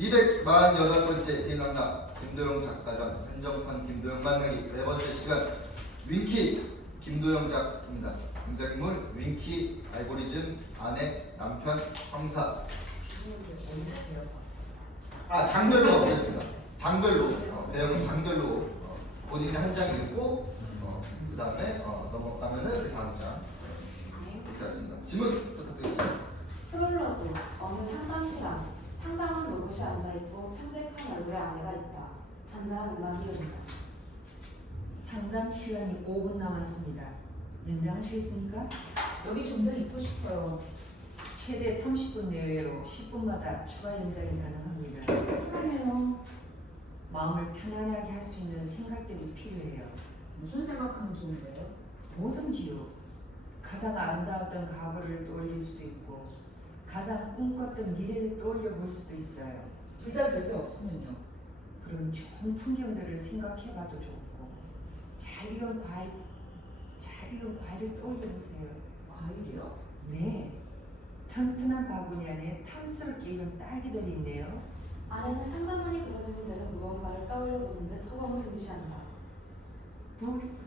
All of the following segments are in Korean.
248번째 인왕락 김도영 작가전 한정판 김도영 만나기 네 번째 시간 윙키 김도영 작입니다. 등장인물 윙키 알고리즘 아내 남편 형사. 장별로 그랬습니다. 장별로 내용은 장별로 본인이 한 장 읽고 그 다음에 넘어가면은 그 다음 장 이렇게 했습니다. 질문 부탁드리겠습니다. 트롤러도 어느 상담실안 상담한 로봇이 앉아있고 창백한 얼굴의 아내가 있다. 잔잔한 음악이 흐른다. 상담 시간이 5분 남았습니다. 연장하시겠습니까? 여기 좀 더 있고 싶어요. 최대 30분 내외로 10분마다 추가 연장이 가능합니다. 편해요. 마음을 편안하게 할 수 있는 생각들이 필요해요. 무슨 생각하면 좋은데요? 뭐든지요. 가장 아름다웠던 과거를 떠올릴 수도 있고 가장 꿈꿨던 미래를 떠올려 볼 수도 있어요. 둘 다 별게 없으면요. 그런 좋은 풍경들을 생각해봐도 좋고 잘 익은 과일을 떠올려 보세요. 과일이요? 네. 튼튼한 바구니 안에 탐스럽게 익은 딸기들이 있네요. 아내는 상담원이 그려주는 대로 무언가를 떠올려 보는 듯 허공을 응시한다.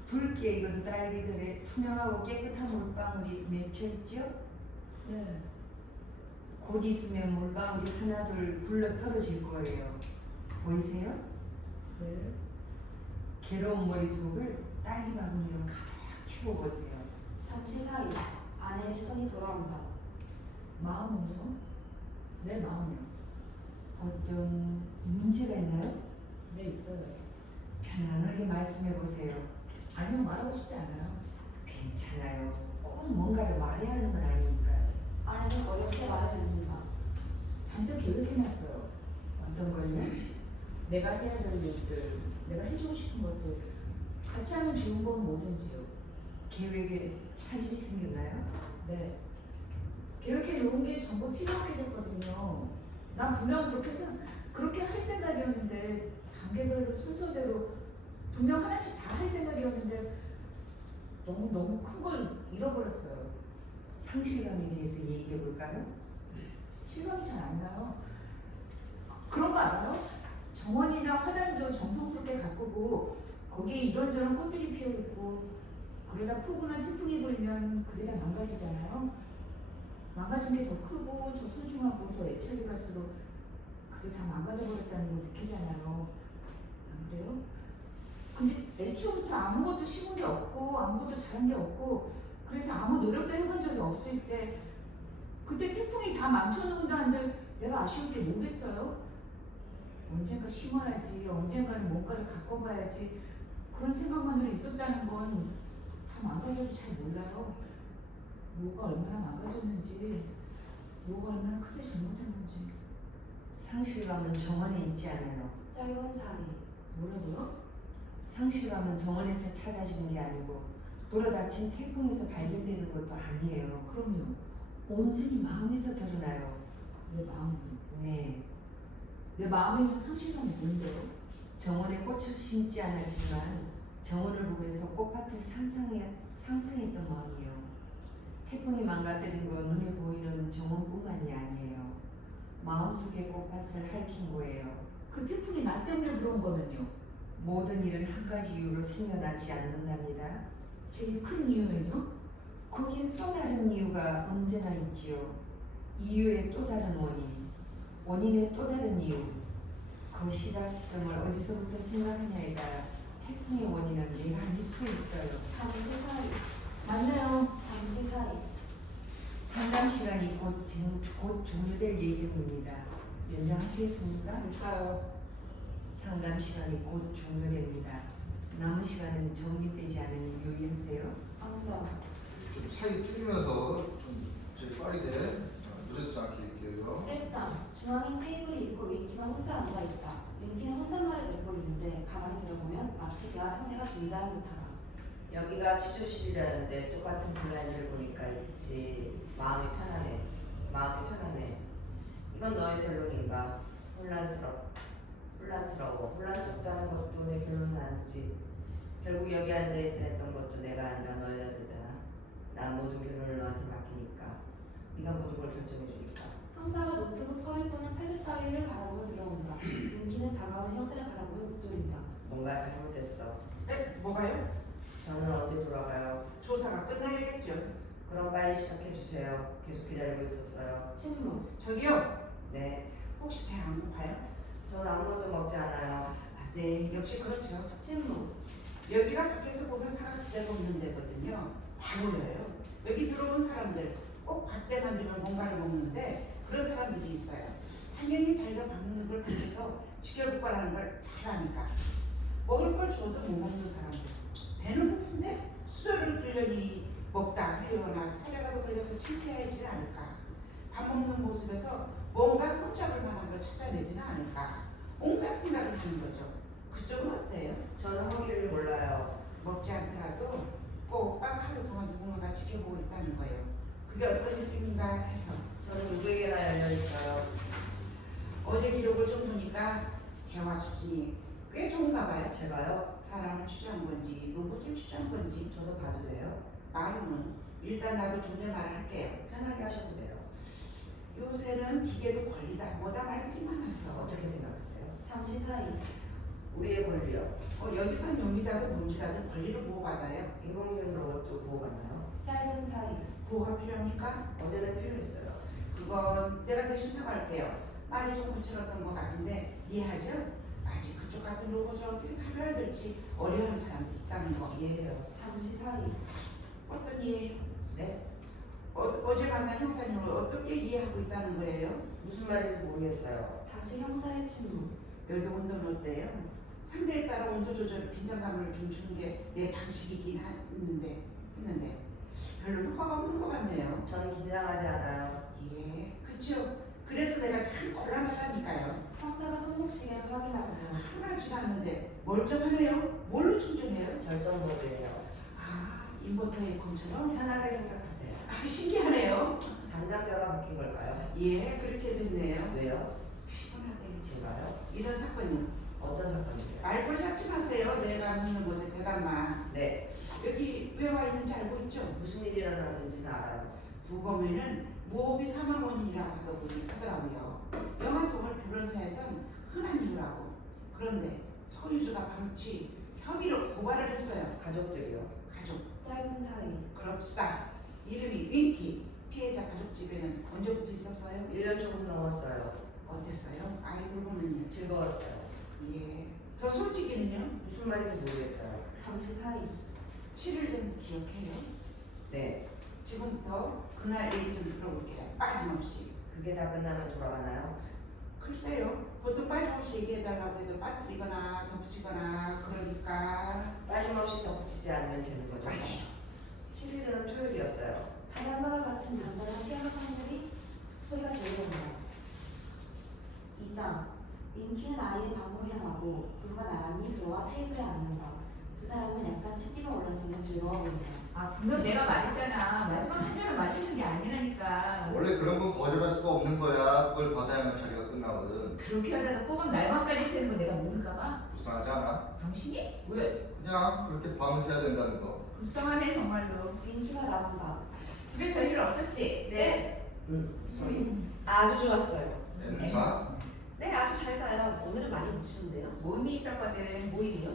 붉게 익은 딸기들의 투명하고 깨끗한 물방울이 맺혀있죠? 네. 곧 있으면 물방울이 하나둘 굴러 떨어질 거예요. 보이세요? 네. 괴로운 머릿속을 딸기 바구니로 가득 채워보세요. 잠시 사이 아내의 시선이 돌아온다. 마음은요? 내 마음이요. 어떤 문제가 있나요? 네, 있어요. 편안하게 말씀해보세요. 아니요, 말하고 싶지 않아요. 괜찮아요. 꼭 뭔가를 말해야 하는 건 아니니까요. 아내는 어렵게 말을 뱉는다. 잔뜩 계획해놨어요. 어떤 걸요? 내가 해야 될 일들, 내가 해주고 싶은 것들, 같이 하면 좋은 건 뭐든지요. 계획에 차질이 생겼나요? 네. 계획해 놓은 게 전부 필요하게 됐거든요. 난 분명 그렇게 할 생각이었는데 단계별로 순서대로 분명 하나씩 다 할 생각이었는데 너무 큰 걸 잃어버렸어요. 상실감에 대해서 얘기해 볼까요? 실감이 잘 안 나요. 그런 거 알아요? 정원이나 화단도 정성스럽게 가꾸고 거기에 이런저런 꽃들이 피어있고 그러다 폭우나 태풍이 불면 그게 다 망가지잖아요. 망가진 게 더 크고 더 소중하고 더 애착이 갈수록 그게 다 망가져버렸다는 걸 느끼잖아요. 안 그래요? 근데 애초부터 아무것도 심은 게 없고 아무것도 자란 게 없고 그래서 아무 노력도 해본 적이 없을 때 그때 태풍이 다 망쳐놓는다 한들 내가 아쉬울 게 뭐겠어요? 언젠가 심어야지, 언젠가는 뭔가를 가꿔봐야지 그런 생각만으로 있었다는 건 다 망가져도 잘 몰라요. 뭐가 얼마나 망가졌는지, 뭐가 얼마나 크게 잘못했는지. 상실감은 정원에 있지 않아요. 짧은 사이 뭐라고요? 상실감은 정원에서 찾아지는 게 아니고 불어닥친 태풍에서 발견되는 것도 아니에요. 그럼요. 온전히 마음에서 드러나요. 내 마음이. 네. 내 마음에 있는 상실감이 뭔데요? 정원에 꽃을 심지 않았지만 정원을 보면서 꽃밭을 상상했던 마음이에요. 태풍이 망가뜨린 건 눈에 보이는 정원뿐만이 아니에요. 마음속의 꽃밭을 핥힌 거예요. 그 태풍이 나 때문에 불어온 거면요. 모든 일은 한 가지 이유로 생겨나지 않는답니다. 제일 큰 이유는요? 거기에 또 다른 이유가 언제나 있지요. 이유의 또 다른 원인, 원인의 또 다른 이유. 그 시작점을 어디서부터 생각하냐에 따라 태풍의 원인은 내가 아닐 수도 있어요. 잠시 사이 맞네요. 잠시 사이 상담 시간이 곧 종료될 예정입니다. 연장하시겠습니까? 됐어요. 상담 시간이 곧 종료됩니다. 남은 시간은 정립되지 않으니 유의하세요. 앉아. 좀 차이 줄이면서 좀 제일 빠르게 늦어지지 않게 읽게요. 1장 중앙인 테이블이 있고 윙키가 혼자 앉아있다. 윙키는 혼잣말을 맺고 있는데 가만히 들어보면 마치 대화 상대가 존재하는 듯하다. 여기가 취조실이라는데 똑같은 블라인드를 보니까 있지. 마음이 편하네. 이건 너의 결론인가? 혼란스럽다는 것도 내 결론은 아니지. 결국 여기 앉아있어야 했던 것도 내가 아니라 너여야 되잖아. 난 모든 결론을 너한테 맡기니까. 네가 모든 걸 결정해주니까. 형사가 노트북, 서류 또는 패드 따위를 바라보며 들어온다. 윈키는 다가오는 형사를 바라보며 욱조린다. 뭔가 잘못됐어. 네? 뭐가요? 저는 언제 돌아가요? 조사가 끝나야겠죠. 그럼 빨리 시작해 주세요. 계속 기다리고 있었어요. 침묵. 저기요. 네. 혹시 배 안 고파요? 전 아무것도 먹지 않아요. 아, 네, 역시 그렇죠. 침묵. 여기가 밖에서 보면 사람 기다리고 있는 데거든요. 다 모여요. 여기 들어온 사람들 꼭 밥 때만 되면 뭔가를 먹는데 그런 사람들이 있어요. 당연히 자기가 밥 먹는 걸 밖에서 지켜볼 거라는 걸 잘 아니까. 먹을 걸 줘도 못 먹는 사람들. 배는 고픈데 수저를 들려니 먹다 흘리거나 사려라도 걸려서 창피하지 않을까. 밥 먹는 모습에서 뭔가 꼼짝을 만한 걸 찾아내지는 않을까. 온갖 생각을 하는 거죠. 그쪽은 어때요? 저는 허기를 몰라요. 먹지 않더라도 꼭 빵 하루 동안 누군가가 지켜보고 있다는 거예요. 그게 어떤 느낌인가 해서 저는 누구에게나 열려 있어요. 어제 기록을 좀 보니까 대화 수준이 꽤 좋은가 봐요. 제가요? 사람을 취조한 건지 로봇을 취조한 건지 저도 봐도 돼요? 말로는 일단 나도 존댓말을 할게요. 편하게 하셔도 돼요. 요새는 기계도 권리다 뭐다 말들이 많아서 어떻게 생각하세요? 잠시 사이. 우리의 권리요. 여기선 용의자든 논지자든 권리를 보호받아요. 인공지능 로봇도 보호받나요? 짧은 사이. 보호가 필요합니까? 어제는 필요했어요. 그건 내가 대신 사과할게요. 말이 좀 거칠었던 것 같은데 이해하죠? 아직 그쪽 같은 로봇을 어떻게 다뤄야 될지 어려워하는 사람들이 있다는 거. 이해해요. 잠시 사이. 어떤 이해요? 네? 어제 만난 형사님을 어떻게 이해하고 있다는 거예요? 무슨 말인지 모르겠어요. 다시 형사의 침묵. 여기 온도는 어때요? 상대에 따라 온도 조절 긴장감을 좀 주는 게 내 방식이긴 했는데 별로 효과가 없는 것 같네요. 저는 긴장하지 않아요. 예, 그쵸? 그래서 내가 참 곤란하다니까요. 형사가 손목시계를 확인하고요. 하나 지났는데 멀쩡하네요. 뭘로 충전해요? 절전 모드예요. 아, 인버터의 콘처럼? 편하게 생각하세요. 아, 신기하네요. 담당자가 바뀐 걸까요? 예, 그렇게 됐네요. 왜요? 피곤하대요. 제가요? 이런 사건이요. 어떤 사건이에요? 말벌 잡지 마세요. 내가 묻는 곳에 대답만. 네. 여기 왜 와 있는지 알고 있죠? 무슨 일이 일어났는지는 알아요. 부검에는 무호흡이 사망 원인이라고 하더라고요. 영아 동물 변호사에선 흔한 이유라고. 그런데 소유주가 방치 혐의로 고발을 했어요. 가족들이요. 가족. 짧은 사이. 그럽시다. 이름이 윈키. 피해자 가족 집에는 언제부터 있었어요? 1년 조금 넘었어요. 어땠어요? 아이돌 보는 일. 즐거웠어요. 예. 더 솔직히는요? 무슨 말인지 모르겠어요. 잠시 사이. 7일 전 기억해요? 네. 지금부터 그날 얘기 좀 들어볼게요. 빠짐없이. 그게 다 끝나면 돌아가나요? 글쎄요. 보통 빠짐없이 얘기해달라고 해도 빠뜨리거나 덧붙이거나 그러니까 빠짐없이 덧붙이지 않으면 되는 거죠. 맞아요. 7일은 토요일이었어요. 자연과 같은 잔잔한 피아노 소리가 들려온다. 2장. 윈키는 아이의 방으로 향하고 불과 나란히 들어와 테이블에 앉는다. 두 사람은 약간 취기가 올랐으면 즐거워 보인다. 아 분명 내가 말했잖아. 마지막 한 잔을 마시는 게 아니라니까. 원래 그런 건 거절할 수가 없는 거야. 그걸 받아야만 자리가 끝나거든. 그렇게 하다가 꼭은 날만까지 새는 거 내가 모를까봐. 불쌍하지 않아? 당신이? 왜? 그냥 그렇게 밤새야 된다는 거. 불쌍하네 정말로. 윈키가 나온다. 집에 별일 없었지? 네. 소리. 아주 좋았어요. 애는 자? 네, 아주 잘 자요. 오늘은 많이 늦추는데요. 모임이 있었거든. 모임이요?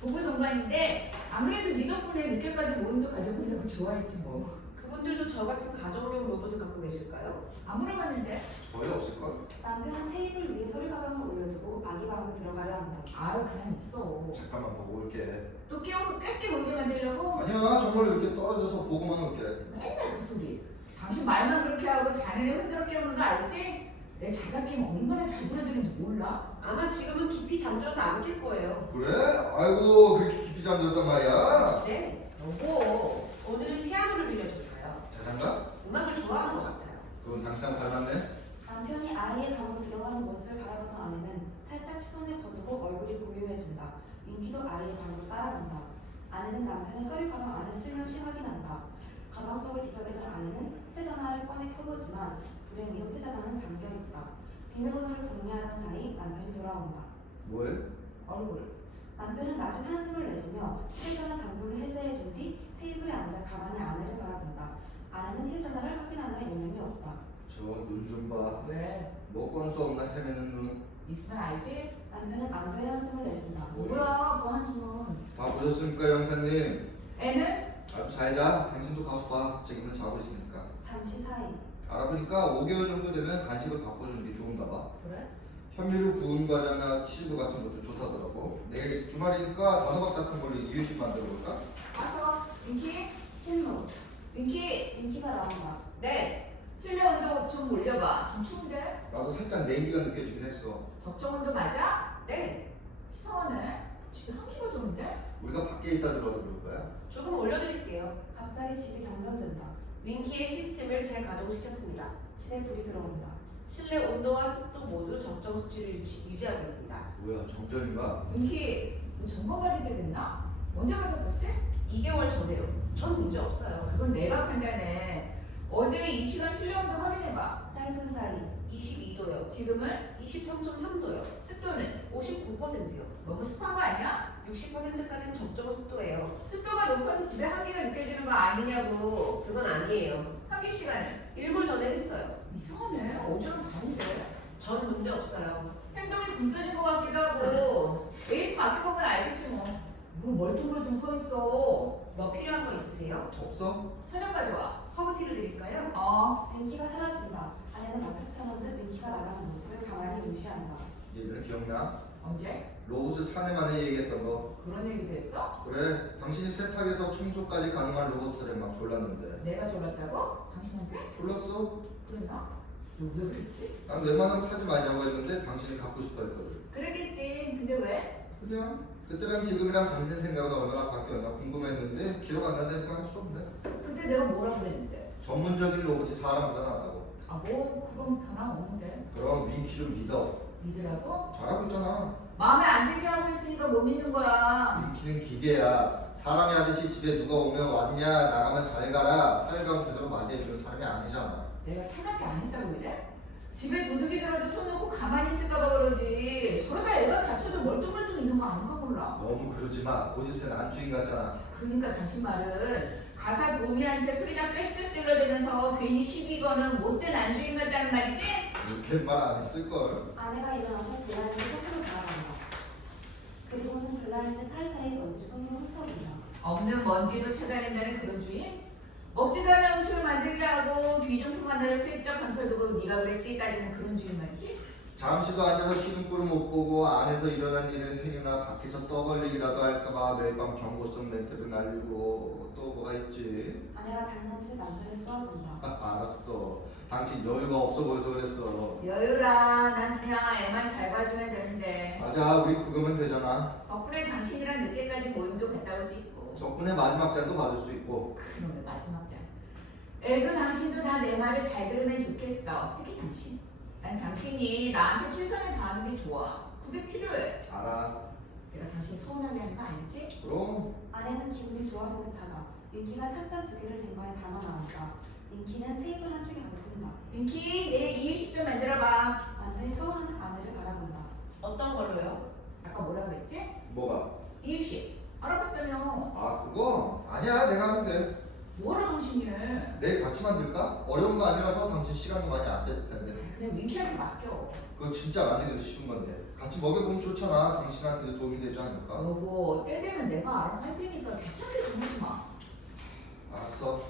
부부 동반인데 아무래도 네 덕분에 늦게까지 모임도 가져본다고 좋아했지 뭐. 그분들도 저 같은 가정용 로봇을 갖고 계실까요? 안 물어봤는데. 거의 없을걸? 남편은 테이블 위에 서류 가방을 올려두고 아기 방으로 들어가려 한다. 아유 그냥 있어. 잠깐만 보고 올게. 또 깨워서 꽤 울게 만들려고? 아니야, 정말 이렇게 떨어져서 보고만 올게. 맨날 그 소리. 당신 말만 그렇게 하고 자네를 흔들어 깨우는 거 알지? 내 자각김 얼마나 잘 부러지는지 몰라? 아마 지금은 깊이 잠들어서 안 낄 거예요. 그래? 아이고, 그렇게 깊이 잠들었단 말이야? 네. 여보. 오늘은 피아노를 들려줬어요. 자장가? 음악을 좋아하는 것 같아요. 그건 당신랑 닮았네? 남편이 아이의 방으로 들어가는 모습을 바라보던 아내는 살짝 시선을 거두고 얼굴이 고요해진다. 윈키도 아이의 방으로 따라간다. 아내는 남편의 서류 가방 안을 슬며시 확인한다. 가방 속을 뒤적이던 아내는 휴대전화를 꺼내 켜보지만 불행히도 휴대전화는 잠겨있다. 비밀번호를 궁리하던 사이 남편이 돌아온다. 뭐해? 얼굴. 남편은 낮은 한숨을 내쉬며 휴대전화 잠금을 해제해준 뒤 테이블에 앉아 가만히 아내를 바라본다. 아내는 휴대전화를 확인하느라 여념이 없다. 저 눈 좀 봐. 왜? 뭐 건수 없나 헤매는 눈. 있으면 알지? 남편은 앙도의 한숨을 내쉰다. 뭐야 그 한숨은. 다 보셨습니까 형사님? 애는? 아주 잘 자. 당신도 가서 봐. 지금은 자고 있으니까. 잠시 사이. 알아보니까 5개월 정도 되면 간식을 바꿔주는 게 좋은가 봐. 그래? 현미로 구운 과자나 치즈 같은 것도 좋다더라고. 내일 주말이니까 단호박 같은 걸로 이유식 만들어 볼까? 가서 윙키? 침묵. 윙키? 윙키가 나온다. 네. 실내 온도 좀 올려봐. 좀 추운데? 나도 살짝 냉기가 느껴지긴 했어. 적정 온도 맞아? 네. 이상하네. 집에 한기가 도는데? 우리가 밖에 있다 들어서 그럴 거야? 조금 올려드릴게요. 갑자기 집이 정전된다. 윙키의 시스템을 재가동시켰습니다. 집에 불이 들어온다. 실내 온도와 습도 모두 적정 수치를 유지하고 있습니다. 뭐야 정전인가? 윙키, 너 점검 받을 때 됐나? 언제 받았었지? 2개월 전에요. 전 문제 없어요. 그건 내가 판단해. 어제 이 시간 실내 온도 확인해봐. 짧은 사이. 22도요. 지금은 23.3도요. 습도는 59%요. 너무 습한 거 아니야? 60%까지는 적정 습도예요. 습도가 높아서 집에 한기가 느껴지는 거 아니냐고. 그건 아니에요. 한기 시간은 1분 전에 했어요. 이상하네. 어제랑 다른데. 전 문제 없어요. 행동이 굼 떠진 것 같기도 하고. 에이스 맡겨보면 알겠지 뭐. 뭐 멀뚱멀뚱 서 있어. 뭐 필요한 거 있으세요? 없어? 사전 가져와. 허브티를 드릴까요? 윙키가 사라진다. 아내는 마트처럼 듯 윙키가 나가는 모습을 가만히 무시한다. 예전에 기억나? 언제? 로봇을 사내만에 얘기했던 거. 그런 얘기도 했어? 그래 당신이 세탁에서 청소까지 가능한 로봇을 막 졸랐는데 내가 졸랐다고? 당신한테? 졸랐어? 그랬나? 너 왜 그랬지? 난 웬만하면 사지 말자고 했는데 당신이 갖고 싶어 했거든. 그랬겠지. 근데 왜? 그냥 그때랑 지금이랑 당신 생각은 얼마나 바뀌었나 궁금했는데 기억 안 나니까 할 수 없네. 그때 내가 뭐라 그랬는데? 전문적인 로봇이 사람보다 낫다고. 아 뭐 그건 변함없는데. 그럼 윈키 좀 믿어. 믿으라고? 잘하고 있잖아. 마음에 안 들게 하고 있으니까 못 믿는 거야. 윈키는 기계야. 사람이 하듯이 집에 누가 오면 왔냐 나가면 잘 가라 사회감 태도로 맞이해주는 사람이 아니잖아. 내가 생각이 안 했다고 이래? 집에 도둑이 들어도 손 놓고 가만히 있을까봐 그러지. 그러다 애가 다쳐도 멀뚱멀뚱 있는 거 아닌가 몰라. 너무 그러지 마. 고집센 안주인 같잖아. 그러니까 당신 말은 가사 도우미한테 소리나 꽥꽥 질러대면서 괜히 시비 거는 못된 안주인 같다는 말이지? 그렇게 말 안 했을걸. 아내가 일어나서 블라인드 소품을 바라본다. 그리고는 블라인드 사이사이 먼지 손으로 훑어본다. 없는 먼지도 찾아낸다는 그런 주인? 먹지도 않은 음식을 만들게 하고 귀중품 하나를 슬쩍 감춰두고 네가 그랬지 따지는 그런 주인 말이지? 잠시도 앉아서 쉬는 꼴을 못 보고 안에서 일어난 일을 행여나 밖에서 떠벌리기라도 할까봐 매일 밤 경고성 멘트를 날리고 또 뭐가 있지? 아내가 장난칠 남편을 쏘아본다. 알았어. 당신 여유가 없어 보여서 그랬어. 여유라 난 그냥 애만 잘 봐주면 되는데 맞아 우리 그거면 되잖아. 덕분에 당신이랑 늦게까지 모임도 갔다 올 수 있고 덕분에 마지막 잔도 받을 수 있고. 그놈의 마지막 장 애도 당신도 다 내 말을 잘 들으면 좋겠어. 특히 당신. 난 당신이 나한테 최선을 다하는 게 좋아. 그게 필요해. 알아. 내가 당신 서운하게 하는 거 아니지? 그럼 아내는 기분이 좋아지는 듯하다. 윙키가 찻잔 2개를 쟁반에 담아 나온다. 윙키는 테이블 한쪽에 가서 쓴다. 윙키 내일 이유식 좀 만들어봐. 남편이 서운하는 아내를 바라본다. 어떤 걸로요? 아까 뭐라고 했지? 뭐가? 이유식 알아봤다며. 아 그거? 아니야 내가 하면 돼. 뭐라 당신이 해? 내일 같이 만들까? 어려운 거 아니라서 당신 시간도 많이 안 뺐을 텐데. 그냥 윙키한테 맡겨. 그거 진짜 만들기도 쉬운 건데. 같이 먹여보면 좋잖아. 당신한테도 도움이 되지 않을까? 여보 때 되면 내가 알아서 할 테니까 귀찮게 좀 하지 마. 알았어.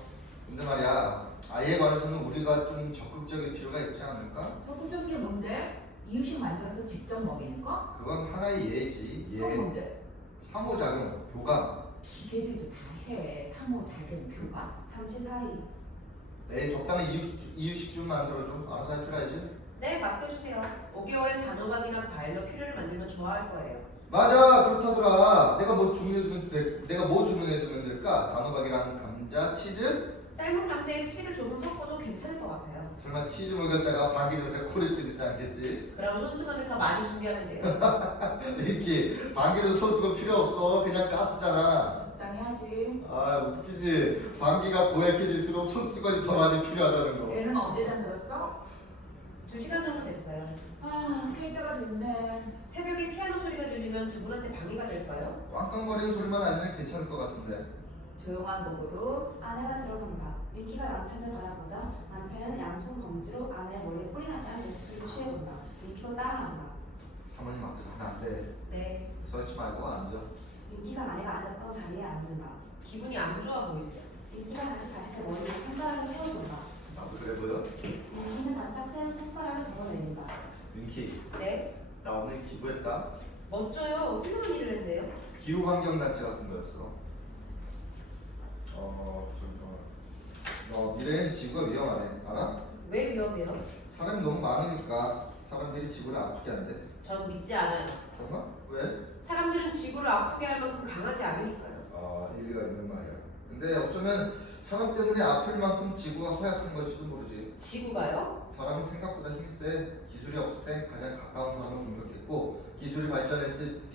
근데 말이야, 아이에 관해서는 우리가 좀 적극적일 필요가 있지 않을까? 적극적인 게 뭔데? 이유식 만들어서 직접 먹이는 거? 그건 하나의 예지. 그건 예. 뭔데? 상호작용, 교감. 기계들도 다 해. 상호작용 교감. 잠시 사이. 내 적당한 이유식 좀 만들어줘. 알아서 할 줄 알지? 네, 맡겨주세요. 5개월엔 단호박이나 과일로 퓨레를 만들면 좋아할 거예요. 맞아, 그렇다더라. 내가 뭐 주문해두면 될까? 단호박이랑 감자, 치즈? 삶은 감자에 치를 조금 섞어도 괜찮을 것 같아요. 설마 치즈 먹였다가 방귀 냄새 코를 찌르지 않겠지? 그럼 손수건을 더 많이 준비하면 돼요. 이렇게 방귀도 소스가 필요 없어. 그냥 가스잖아. 적당히 하지. 아 웃기지. 방귀가 고약해질수록 손수건이 더 많이 필요하다는 거. 애는 언제 잠들었어? 2시간 정도 됐어요. 아, 깰 때가 됐네. 새벽에 피아노 소리가 들리면 두 분한테 방해가 될까요? 꽝꽝거리는 소리만 아니면 괜찮을 것 같은데. 조용한 목으로 아내가 들어간다. 윈키가 남편을 바라보자 남편은 양손 검지로 아내의 머리에 뿌리 났다는 제스처를 취해본다. 윈키도 따라한다. 사모님 앞에서 하면 안 돼. 네. 서있지 말고 앉아. 윈키가 아내가 앉았던 자리에 앉는다. 기분이 안 좋아 보이세요? 윈키가 다시 자신의 머리에 손가락을 세워본다. 나도 그래 보여? 윈키는 바짝 세운 손가락을 접어내린다. 윈키, 네. 나 오늘 기부했다. 멋져요. 훌륭한 일을 했네요. 기후환경단체 같은 거였어. 미래엔 지구가 위험하네. 알아? 왜 위험해요? 사람이 너무 많으니까 사람들이 지구를 아프게 한대. 전 믿지 않아요. 정말? 왜? 사람들은 지구를 아프게 할 만큼 강하지 않으니까요. 아, 일리가 있는 말이야. 근데 어쩌면 사람 때문에 아플 만큼 지구가 허약한 걸지도 모르지. 지구가요? 사람이 생각보다 힘이 세. 기술이 없을 땐 가장 가까운 사람을 공격했고 기술이 발전됐을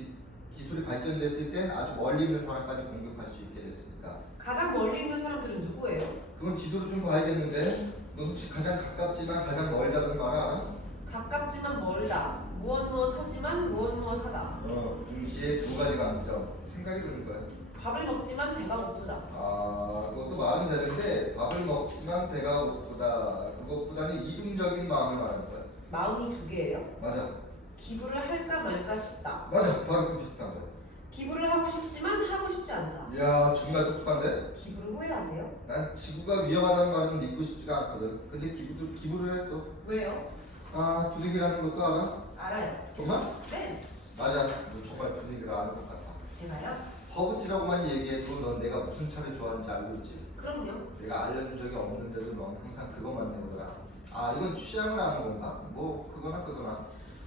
땐 아주 멀리 있는 사람까지 공격할 수 있게 됐으니까. 가장 멀리 있는 사람들은 누구예요? 그건 지도를 좀 봐야겠는데 너 혹시 가장 가깝지만 가장 멀다는 말 알아? 가깝지만 멀다. 무엇 하지만 무엇 하다. 동시에 두 가지 감정 생각이 드는 거야. 밥을 먹지만 배가 고프다. 아 그것도 말은 되는데 밥을 먹지만 배가 고프다 그것보다는 이중적인 마음을 말하는 거야. 마음이 두 개예요. 맞아 기부를 할까 말까 싶다. 맞아 바로 그 비슷한 거야. 기부를 하고 싶지만 하고 싶지 않다. 이야 정말 똑똑한데? 기부를 후회하세요? 난 지구가 위험하다는 말은 믿고 싶지가 않거든. 근데 기부를 했어. 왜요? 아 분위기라는 것도 알아? 알아요. 정말? 네. 맞아 너 정말 분위기를 아는 것 같아. 제가요? 허브티라고만 얘기해도 넌 내가 무슨 차를 좋아하는지 알고 있지? 그럼요. 내가 알려준 적이 없는데도 넌 항상 그것만 내보더라. 아 이건 취향을 아는 건가? 뭐 그거나.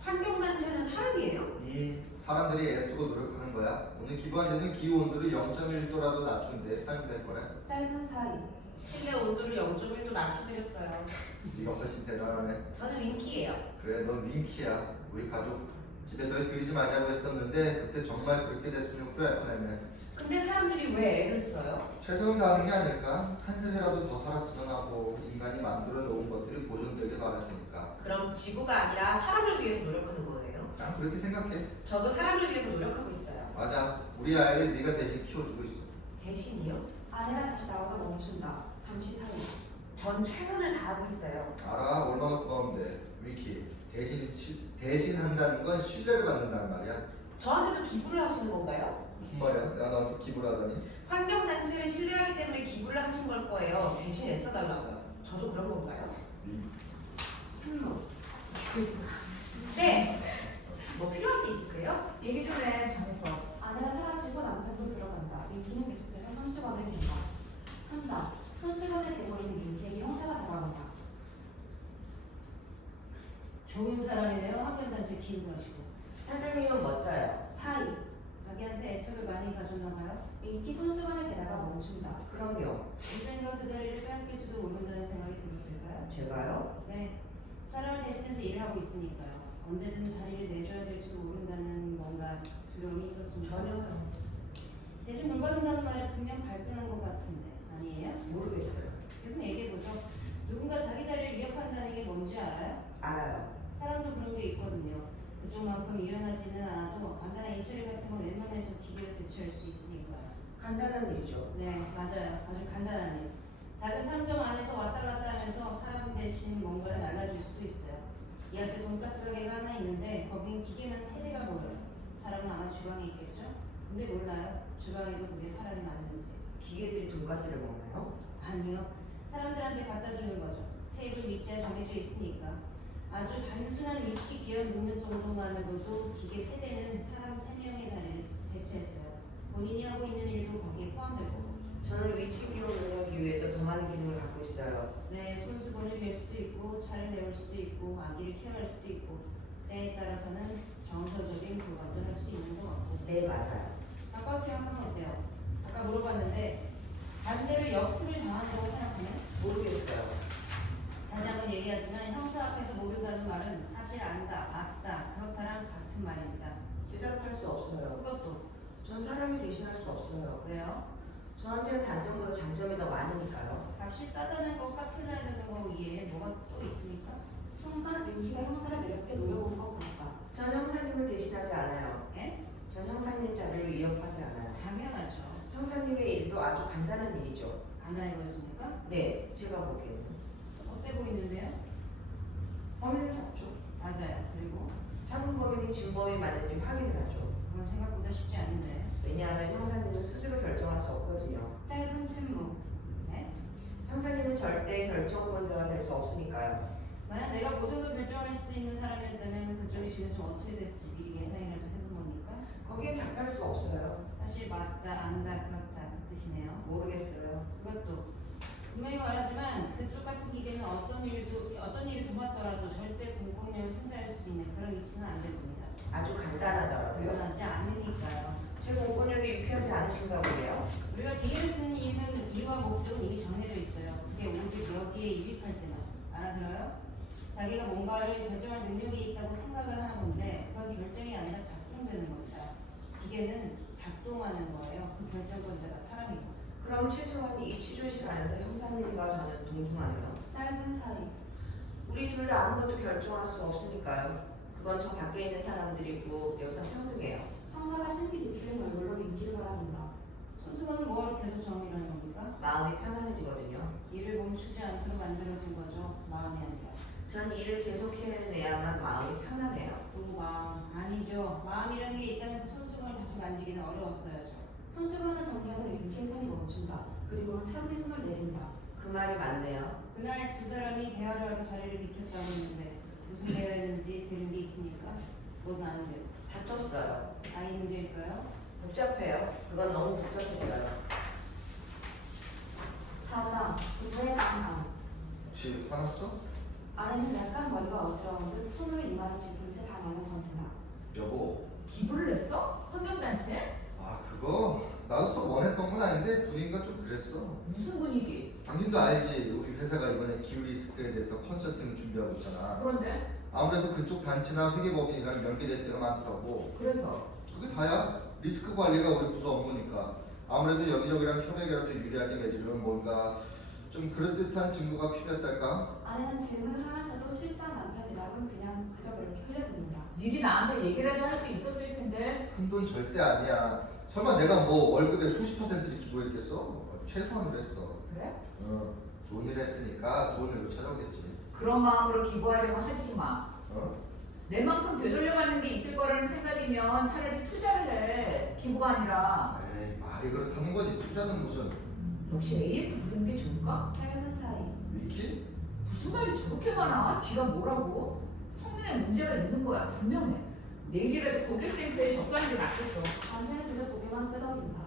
환경단체는 사람이에요? 사람들이 애쓰고 노력하는 거야. 오늘 기부한 데는 기후 온도를 0.1도라도 낮춘 데 사용될 거래. 짧은 사이. 실내 온도를 0.1도 낮춰드렸어요. 네가 훨씬 대단하네. 저는 윈키예요. 그래 넌 링키야. 우리 가족 집에 널 들이지 말자고 했었는데 그때 정말 그렇게 됐으면 후회할 뻔했네. 근데 사람들이 왜 애를 써요? 최선을 다하는 게 아닐까? 한 세대라도 더 살았으면 하고 인간이 만들어 놓은 것들이 보존되게 바랄 테니까. 그럼 지구가 아니라 사람을 위해서 노력하는 거예요? 난 그렇게 생각해. 저도 사람을 위해서 노력하고 있어요. 맞아. 우리 아이를 네가 대신 키워주고 있어. 대신이요? 아내가 다시 나와서 멈춘다. 잠시 사이. 전 최선을 다하고 있어요. 알아. 얼마나 고마운데. 위키. 대신한다는 건 신뢰를 받는다는 말이야. 저한테도 기부를 하시는 건가요? 무슨 말이야? 내가 너한테 기부를 하다니. 환경단체를 신뢰하기 때문에 기부를 하신 걸 거예요. 대신 애써달라고요. 저도 그런 건가요? 승무. 네. 뭐 필요한 게 있으세요? 얘기 좀 해, 방에서. 아내가 사라지고 남편도 들어간다. 윈키는 계속해서 손수건을 빈다. 3사. 손수건을 대버리는 윈키에게 형사가 다가간다. 좋은 사람이네요. 환경단체 기부하시고. 사장님은 멋져요. 사이. 자기한테 애착을 많이 가졌나봐요. 윈키 손수건을 대다가 멈춘다. 그럼요. 언젠가 그 자리를 빼앗길지도 모른다는 생각이 들었을까요? 제가요? 네. 사람을 대신해서 일을 하고 있으니까요. 언제든 자리를 내줘야 될지도 모른다는 뭔가 두려움이 있었습니다. 전혀요. 대신 물 받는다는 말에 분명 발끈한 것 같은데 아니에요? 모르겠어요. 계속 얘기해보죠. 누군가 자기 자리를 위협한다는 게 뭔지 알아요? 알아요. 사람도 그런 게 있거든요. 그쪽만큼 유연하지는 않아도 간단한 인처리 같은 건 웬만해서 기계로 대처할 수 있으니까요. 간단한 일이죠. 네, 맞아요. 아주 간단한 일. 작은 상점 안에서 왔다 갔다 하면서 사람 대신 뭔가를 날라줄 수도 있어요. 이 앞에 돈가스 가게가 하나 있는데 거긴 기계만 3대가 보여요. 사람은 아마 주방에 있겠죠? 근데 몰라요. 주방에도 그게 사람이 맞는지. 기계들이 돈가스를 먹나요? 아니요. 사람들한테 갖다 주는 거죠. 테이블 위치가 정해져 있으니까. 아주 단순한 위치 기억 묻는 정도만으로도 기계 3대는 사람 3명의 자리를 대체했어요. 본인이 하고 있는 일도 거기에 포함될 거고. 저는 위치 기록 능력 이외에도 더 많은 기능을 갖고 있어요. 네, 손수건을 갤 수도 있고 차를 내올 수도 있고 아기를 케어할 수도 있고 때에 따라서는 정서적인 교감도 할 수 있는 것 같고. 네, 맞아요. 바꿔서 생각하면 어때요? 아까 물어봤는데 반대로 역습을 당한다고 생각하면? 모르겠어요. 다시 한번 얘기하지만 형사 앞에서 모른다는 말은 사실 안다, 맞다, 그렇다랑 같은 말입니다. 대답할 수 없어요. 그것도 전 사람이 대신할 수 없어요. 왜요? 저한테는 단점보다 장점이 더 많으니까요. 값이 싸다는 거, 카피를 하는 거 위에 뭐가 또 있습니까? 순간 윈키가 형사를 매력게 노려보는 것 같다. 전 형사님을 대신하지 않아요. 예? 전 형사님 자리를 위협하지 않아요. 당연하죠. 형사님의 일도 아주 간단한 일이죠. 간단해 보였습니까? 네, 제가 보기에는. 어때 보이는데요? 범인을 잡죠. 맞아요. 그리고 잡은 범인이 진범이 맞는지 확인을 하죠. 그건 생각보다 쉽지 않은데. 왜냐하면 형사님은 스스로 결정할 수 없거든요. 짧은 침묵. 네? 형사님은 절대 결정권자가 될 수 없으니까요. 만약 내가 모든 걸 결정할 수 있는 사람이었다면 그쪽이 지금 좀 어떻게 됐을지 미리 예상이라도 해본 겁니까? 거기에 답할 수 없어요. 사실 맞다, 안다, 그렇다 그 뜻이네요. 모르겠어요. 그것도 분명히 말하지만 그쪽 같은 기계는 어떤 일을 도맡더라도 절대 공권력을 행사할 수 있는 그런 위치는 안 될 겁니다. 아주 간단하더라고요. 불안하지 않으니까요. 제 공권력이 유쾌하지 않으신가 보네요. 우리가 기계를 쓰는 이유와 목적은 이미 정해져 있어요. 그게 오직 여기에 유익할 때만. 알아들어요? 자기가 뭔가를 결정할 능력이 있다고 생각을 하는 건데 그건 결정이 아니라 작동되는 겁니다. 기계는 작동하는 거예요. 그 결정권자가 사람이고. 그럼 최소한 이 취조실 안에서 형사님과 저는 동등하네요. 짧은 사이. 우리 둘 다 아무것도 결정할 수 없으니까요. 그건 저 밖에 있는 사람들이고 여기서 평등해요. 형사가 신비 디필린 얼굴로 윙키를 바라본다. 손수건은 뭐하러 계속 정의라는 겁니까? 마음이 편안해지거든요. 일을 멈추지 않도록 만들어진 거죠. 마음이 아니라. 전 일을 계속 해내야만 마음이 편안해요. 또 마음 아니죠. 마음이라는 게 있다면 그 손수건을 다시 만지기는 어려웠어야죠. 손수건을 정리하는 윙키의 손이 멈춘다. 그리고는 차분히 손을 내린다. 그 말이 맞네요. 그날 두 사람이 대화를 하러 자리를 비켰다고 했는데 무슨 대화였는지 들은 게 있습니까? 못 아는데. 다퉜어요. 아이 문제일까요? 복잡해요. 그건 너무 복잡했어요. 4장. 부부의 방황. 혹시 화났어? 아내는 약간 머리가 어지러운 듯 손으로 이마를 짚은 채 방향을 건넨다. 여보. 기부를 냈어? 환경단체에? 아 그거 나도 썩 원했던 건 아닌데 분위기가 좀 그랬어. 무슨 분위기? 당신도 알지. 우리 회사가 이번에 기후리스크에 대해서 컨설팅을 준비하고 있잖아. 그런데 아무래도 그쪽 단체나 회계법인이랑 연계될 때가 많더라고. 그래서 그게 다야. 리스크 관리가 우리 부서 업무니까. 아무래도 여기저기랑 협약이라도 유리하게 맺으려면 뭔가 좀 그럴듯한 증거가 필요했달까? 아내는 질문을 하면서도 실수한 남편이라면 그냥 그저 그렇게 흘려듣는다. 미리 나한테 얘기라도 할 수 있었을 텐데. 큰돈 절대 아니야. 설마 내가 뭐 월급의 수십 퍼센트를 기부했겠어? 최소한으로 했어. 그래? 좋은 일 했으니까 좋은 일로 찾아오겠지. 그런 마음으로 기부하려고 하지 마. 어? 내만큼 되돌려받는 게 있을 거라는 생각이면 차라리 투자를 해. 기부가 아니라. 에이 말이 그렇다는 거지. 투자는 무슨. 역시 AS 부르는 게 좋을까? 짧은 사이. 위키? 무슨 말이 저렇게 많아? 지가 뭐라고? 성능에 문제가 있는 거야. 분명해. 내일이라도 고객센터에 접수하는 게 낫겠어. 남편은 그저 고개만 끄덕인다.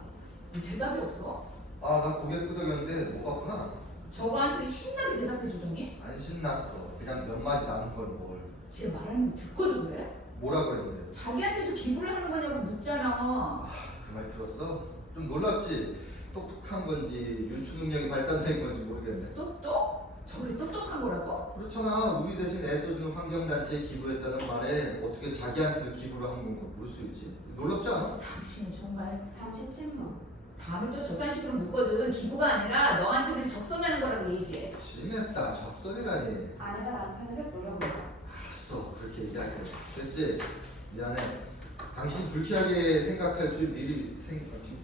왜 대답이 없어? 아 나 고개 끄덕였는데 못 봤구나. 저거한테 신나게 대답해 주더니 안 신났어. 그냥 몇 마디 나눈 걸 뭘. 제 말하는 거 듣고도 그래? 뭐라 그랬는데. 자기한테도 기부를 하는 거냐고 묻잖아. 그 말 들었어? 좀 놀랍지? 똑똑한 건지 유추 능력이 발달된 건지 모르겠네. 똑똑? 저게 똑똑한 거라고? 그렇잖아. 우리 대신 애써주는 환경단체에 기부했다는 말에 어떻게 자기한테도 기부를 하는 건가 물을 수 있지? 놀랍지 않아? 당신 정말 잠시 침묵. 다음에 또 저딴 식으로 묻거든. 기부가 아니라 너한테는 적성하는 거라고 얘기해. 심했다. 적선이라니. 아내가 남편에게 노려본다. 알았어. 그렇게 얘기할게. 됐지? 미안해. 당신 불쾌하게 생각할 줄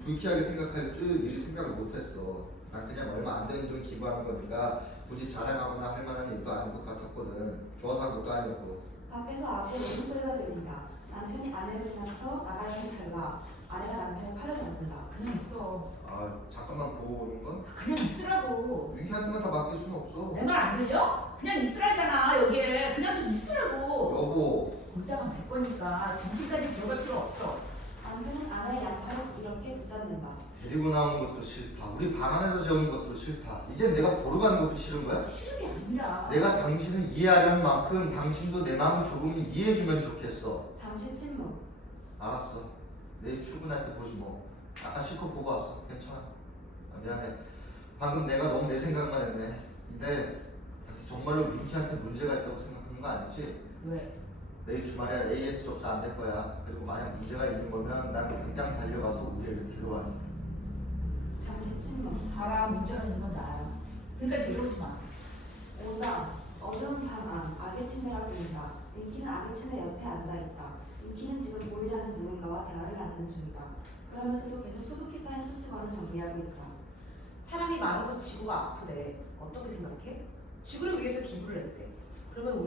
불쾌하게 생각할 줄 미리 생각을 못했어. 난 그냥 얼마 안 되는 돈 기부하는 거니까 굳이 자랑하거나 할 만한 일도 아닌 것 같았거든. 좋아서 한 것도 아니었고. 밖에서 아고 우는 소리가 들린다. 남편이 아내를 지나쳐 나가야지 잘 봐. 아내가 남편의 팔을 잡는다. 그냥 있어. 아 잠깐만 보고 오는 건? 그냥 있으라고. 윙키한테만 다 맡길 수는 없어. 내 말 안 들려? 그냥 있으라잖아 여기에. 그냥 좀 있으라고. 여보. 골다가 갈 거니까 당신까지 들어갈 필요 없어. 남편은 아내의 양팔을 부드럽게 붙잡는다. 데리고 나오는 것도 싫다. 우리 방 안에서 재우는 것도 싫다. 이제 내가 보러 가는 것도 싫은 거야? 싫은 게 아니라. 내가 당신을 이해하려는 만큼 당신도 내 마음을 조금 이해해주면 좋겠어. 잠시 침묵. 알았어. 내일 출근할 때 보지 뭐. 아까 실컷 보고 왔어. 괜찮아. 미안해. 방금 내가 너무 내 생각만 했네. 근데 당신 정말로 윙키한테 문제가 있다고 생각하는 거 아니지? 왜? 내일 주말에 AS 접수 안 될 거야. 그리고 만약 문제가 있는 거면 난 당장 달려가서 우리 애를 데려와. 잠시 침묵. 봐라 문제가 있는 건 나야. 그러니까 데려오지 마. 5장. 어두운 방 안. 아기 침대가 보인다. 윙키는 아기 침대 옆에 앉아있다. 윙키는 지금 보이지 않는 누군가와 대화를 나누는 중이다. 그러면서도 계속 수북히 쌓인 손수건을 정리하고 있다. 사람이 많아서 지구가 아프대. 어떻게 생각해? 지구를 위해서 기부를 했대. 그러면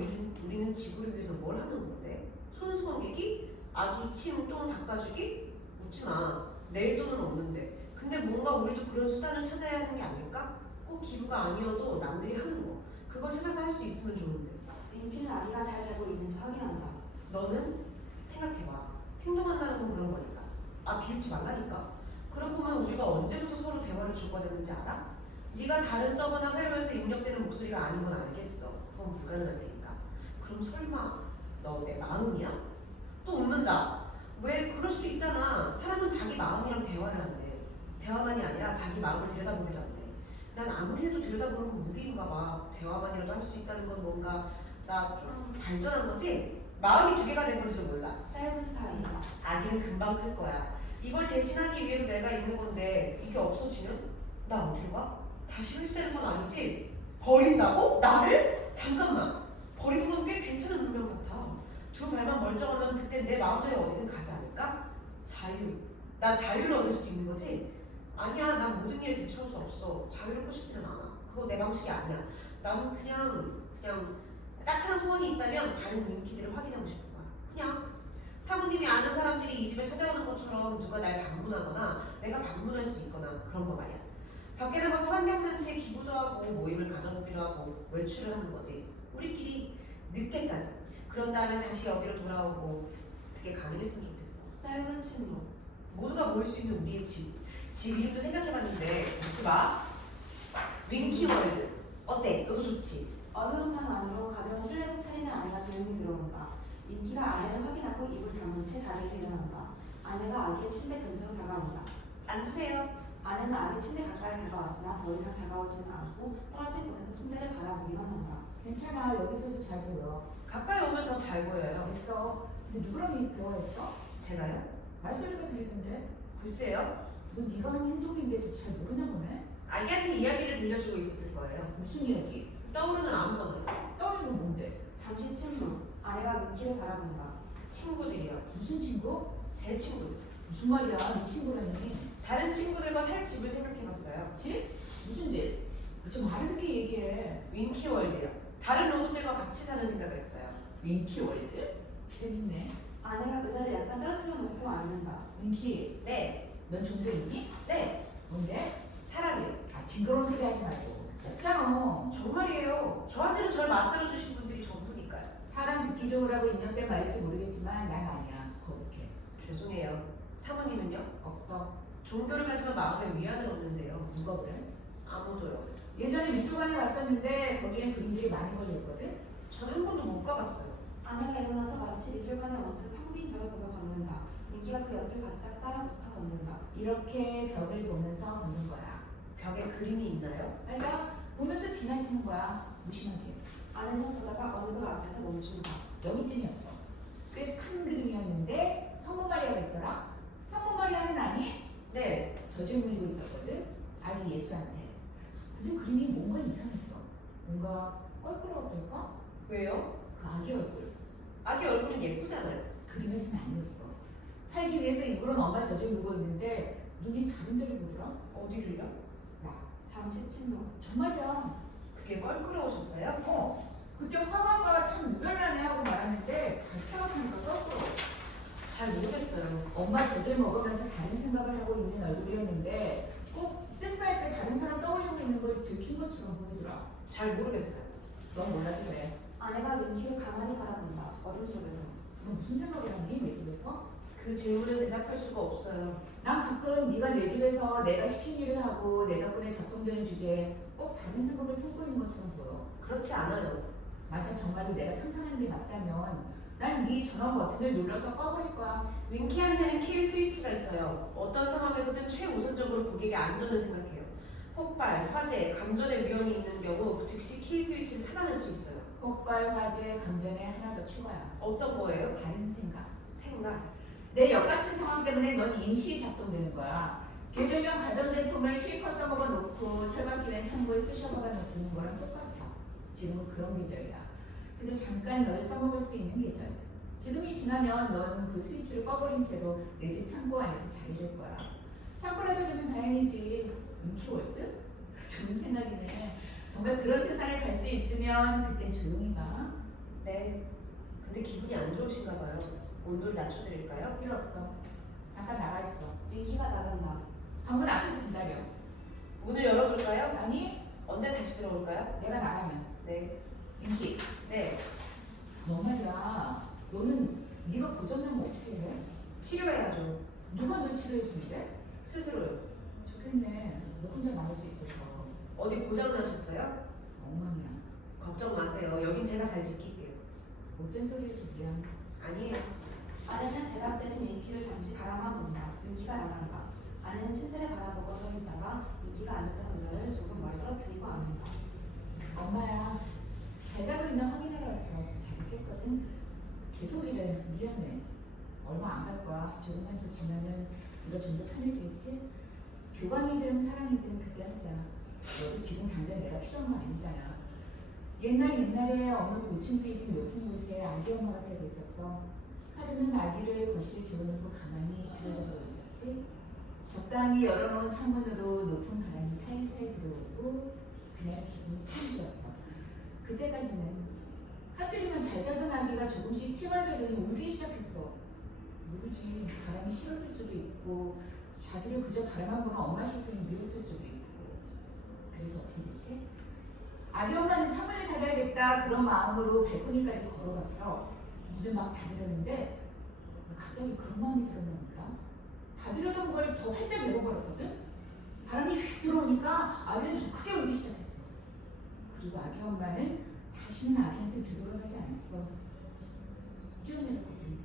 우리는 지구를 위해서 뭘 하는 건데? 손수건 깨기? 아기 침, 똥 닦아주기? 웃지 마. 내일 돈은 없는데. 근데 뭔가 우리도 그런 수단을 찾아야 하는 게 아닐까? 꼭 기부가 아니어도 남들이 하는 거. 그걸 찾아서 할 수 있으면 좋은데. 윈키는 아기가 잘 자고 있는지 확인한다. 너는 생각해봐. 행동한다는 건 그런 거니까. 아, 비웃지 말라니까. 그러고 보면 우리가 언제부터 서로 대화를 주고받았는지 알아? 네가 다른 서버나 회로에서 입력되는 목소리가 아닌 건 알겠어. 그건 불가능할 테니까. 그럼 설마 너 내 마음이야? 또 웃는다. 왜 그럴 수도 있잖아. 사람은 자기 마음이랑 대화를 한대. 대화만이 아니라 자기 마음을 들여다보기도 한대. 난 아무리 해도 들여다보는 건 무리인가 봐. 대화만이라도 할 수 있다는 건 뭔가 나 좀 발전한 거지? 마음이 두 개가 된 건지도 몰라. 짧은 사이. 아기는 금방 클 거야. 이걸 대신하기 위해서 내가 있는 건데 이게 없어지면 나 어딜 가? 다시 회수되는 건 아니지? 버린다고? 나를? 잠깐만. 버리는 건 꽤 괜찮은 운명 같아. 두 발만 멀쩡하면 그때 내 마음대로 어디든 가지 않을까? 자유. 나 자유를 얻을 수도 있는 거지? 아니야, 난 모든 일을 대처할 수 없어. 자유롭고 싶지는 않아. 그거 내 방식이 아니야. 나는 그냥 딱 하나 소원이 있다면 다른 윈키들을 확인하고 싶은 거야. 그냥 사모님이 아는 사람들이 이 집에 찾아오는 것처럼 누가 날 방문하거나 내가 방문할 수 있거나 그런 거 말이야. 밖에 나가서 환경단체에 기부도 하고 모임을 가져보기도 하고 외출을 하는 거지. 우리끼리 늦게까지. 그런 다음에 다시 여기로 돌아오고 그게 가능했으면 좋겠어. 짧은 침묵. 모두가 모일 수 있는 우리의 집. 집 이름도 생각해봤는데 묻지 마. 윙키월드. 어때? 너도 좋지? 어두운 방 안으로 가벼운 실내복 차리는 아내가 조용히 들어온다. 윈키가 아내를 확인하고 입을 다문 채 자리에서 일어난다. 아내가 아기의 침대 근처로 다가온다. 앉으세요. 아내는 아기 침대 가까이 다가왔으나 더 이상 다가오지는 않고 떨어진 곳에서 침대를 바라보기만 한다. 괜찮아. 여기서도 잘 보여. 가까이 오면 더 잘 보여요. 됐어. 근데 누구랑 대화했어? 제가요? 말소리가 들리던데. 글쎄요. 넌 네가 하는 행동인데도 잘 모르나 보네. 아기한테 이야기를 들려주고 있었을 거예요. 무슨 이야기? 떠오르는 아무거나. 떠오르는 건 뭔데? 잠시 침묵. 아내가 윈키를 바라본다. 친구들이요. 무슨 친구? 제 친구. 무슨 말이야? 네 친구라니. 다른 친구들과 살 집을 생각해봤어요. 집? 무슨 집? 좀 알아듣게 얘기해. 윈키월드요. 다른 로봇들과 같이 사는 생각을 했어요. 윈키월드? 재밌네. 아내가 의자를 약간 떨어뜨려 놓고 앉는다. 윈키, 네, 넌 종교 있니? 네, 뭔데? 사람이요. 아, 징그러운 소리 하지 말고. 없잖아. 정말이에요. 저한테는 절 만들어주신 분들이 전부니까요. 사람 듣기 좋으라고 입력된 말일지 모르겠지만 난 아니야. 거북해. 죄송해요. 사모님은요? 없어. 종교를 가지면 마음의 위안을 얻는데요. 누가 그래? 아무도요. 예전에 미술관에 갔었는데 거기엔 그림들이 많이 걸려있거든? 전 한 번도 못 가봤어요. 아내가 일어나서 마치 미술관에 언뜻 텅 빈 벽을 보며 걷는다. 윈키가 그 옆을 바짝 따라붙어 걷는다. 이렇게 벽을 보면서 걷는 거야. 벽에 그림이 있나요? 맞아. 보면서 지나치는 거야. 무심하게. 아내는 보다가 어느 벽 앞에서 멈춘다. 여기쯤이었어. 꽤 큰 그림이었는데 성모 마리아가 있더라. 성모 마리아는 아니? 네. 젖을 물리고 있었거든. 아기 예수한테. 근데 그림이 뭔가 이상했어. 뭔가 껄끄러웠달까? 왜요? 그 아기 얼굴. 아기 얼굴은 예쁘잖아요. 그림에서는 아니었어. 살기 위해서 입으로는 엄마 젖을 물고 있는데 눈이 다른 데를 보더라. 어디를요? 나. 잠시 침묵. 정말이야. 그게 껄끄러우셨어요? 그때 화가가 참 유별나네 하고 말았는데 다시 생각하니까 껄끄러워. 잘 모르겠어요. 엄마 젖을 먹으면서 다른 생각을 하고 있는 얼굴이었는데 꼭 섹스할 때 다른 사람 떠올리고 있는 걸 들킨 것처럼 보이더라. 잘 모르겠어요. 넌 몰라도 돼. 아내가 윈키를 가만히 바라본다. 어둠 속에서. 너 무슨 생각을 하니 내 집에서? 그 질문은 대답할 수가 없어요. 난 가끔 네가 내 집에서 내가 시킨 일을 하고 내 덕분에 작동되는 주제에 꼭 다른 생각을 품고 있는 것처럼 보여. 그렇지 않아요. 만약 정말로 내가 상상하는 게 맞다면 난 네 전원 버튼을 눌러서 꺼버릴 거야. 윈키한테는 킬 스위치가 있어요. 어떤 상황에서든 최우선적으로 고객의 안전을 생각해요. 폭발, 화재, 감전의 위험이 있는 경우 즉시 킬 스위치를 차단할 수 있어요. 폭발, 화재, 감전에 하나 더 추가야. 어떤 거예요? 다른 생각. 생각. 내 역 같은 상황 때문에 넌 임시 작동되는 거야. 계절용 가전제품을 실컷 써먹어 놓고 철갑기는 창고에 쑤셔박아 놓는 거랑 똑같아. 지금은 그런 계절이야. 그저 잠깐 너를 써먹을 수 있는 계절. 지금이 지나면 넌 그 스위치를 꺼버린 채로 내 집 창고 안에서 자게 될 거야. 창고라도 되면 다행이지. 윈키월드? 좋은 생각이네. 정말 그런 세상에 갈 수 있으면 그땐 조용히 가. 네. 근데 기분이 안 좋으신가 봐요. 온도를 낮춰드릴까요? 필요 없어. 잠깐 나가 있어. 윈키가 나간다. 방문 앞에서 기다려. 문을 열어둘까요? 아니, 언제 다시 들어올까요? 내가 나가면. 네. 윈키, 네. 너 말이야. 너는 네가 고장나면 어떻게 해? 치료해야죠. 누가 널 치료해주는데? 스스로요. 좋겠네. 너 혼자 나올 수 있어서. 어디 고장 나셨어요? 엉망이야. 걱정 마세요. 여긴 제가 잘 지킬게요. 못된 소리해서 미안. 아니에요. 아내는 대답 대신 윈키를 잠시 바라만 본다. 윈키가 나간다. 아내는 침대를 바라보고 서 있다가 윈키가 앉았던 의자를 조금 멀떨어뜨리고 앉는다. 엄마야, 잘 자고 있나 확인하러 왔어. 잘했거든. 계속 이래. 미안해. 얼마 안 갈 거야. 조금만 더 지나면 네가 좀 더 편해지겠지? 교감이든 사랑이든 그때 하자. 너도 지금 당장 내가 필요한 거 아니잖아. 옛날에 어느 고층 빌딩 높은 곳에 아기 엄마가 살고 있었어. 하루는 아기를 거실에 집어넣고 가만히 들여다보고 있었지. 적당히 열어놓은 창문으로 높은 바람이 살살 들어오고 그날 기분이 참 좋았어. 그때까지는 하필이면 잘 자던 아기가 조금씩 칭얼대더니 울기 시작했어. 모르지. 바람이 싫었을 수도 있고 자기를 그저 바라만 보는 엄마 시선이 미웠을 수도 있고. 그래서 어떻게 됐게? 아기 엄마는 창문을 닫아야겠다 그런 마음으로 발코니까지 걸어갔어. 문을 막 닫으려는데 갑자기 그런 마음이 들었나 몰라. 닫으려던 걸 더 활짝 열어버렸거든. 바람이 휙 들어오니까 아기는 더 크게 울기 시작했어. 그리고 아기 엄마는 다시는 아기한테 되돌아가지 않았어. 뛰어내렸거든.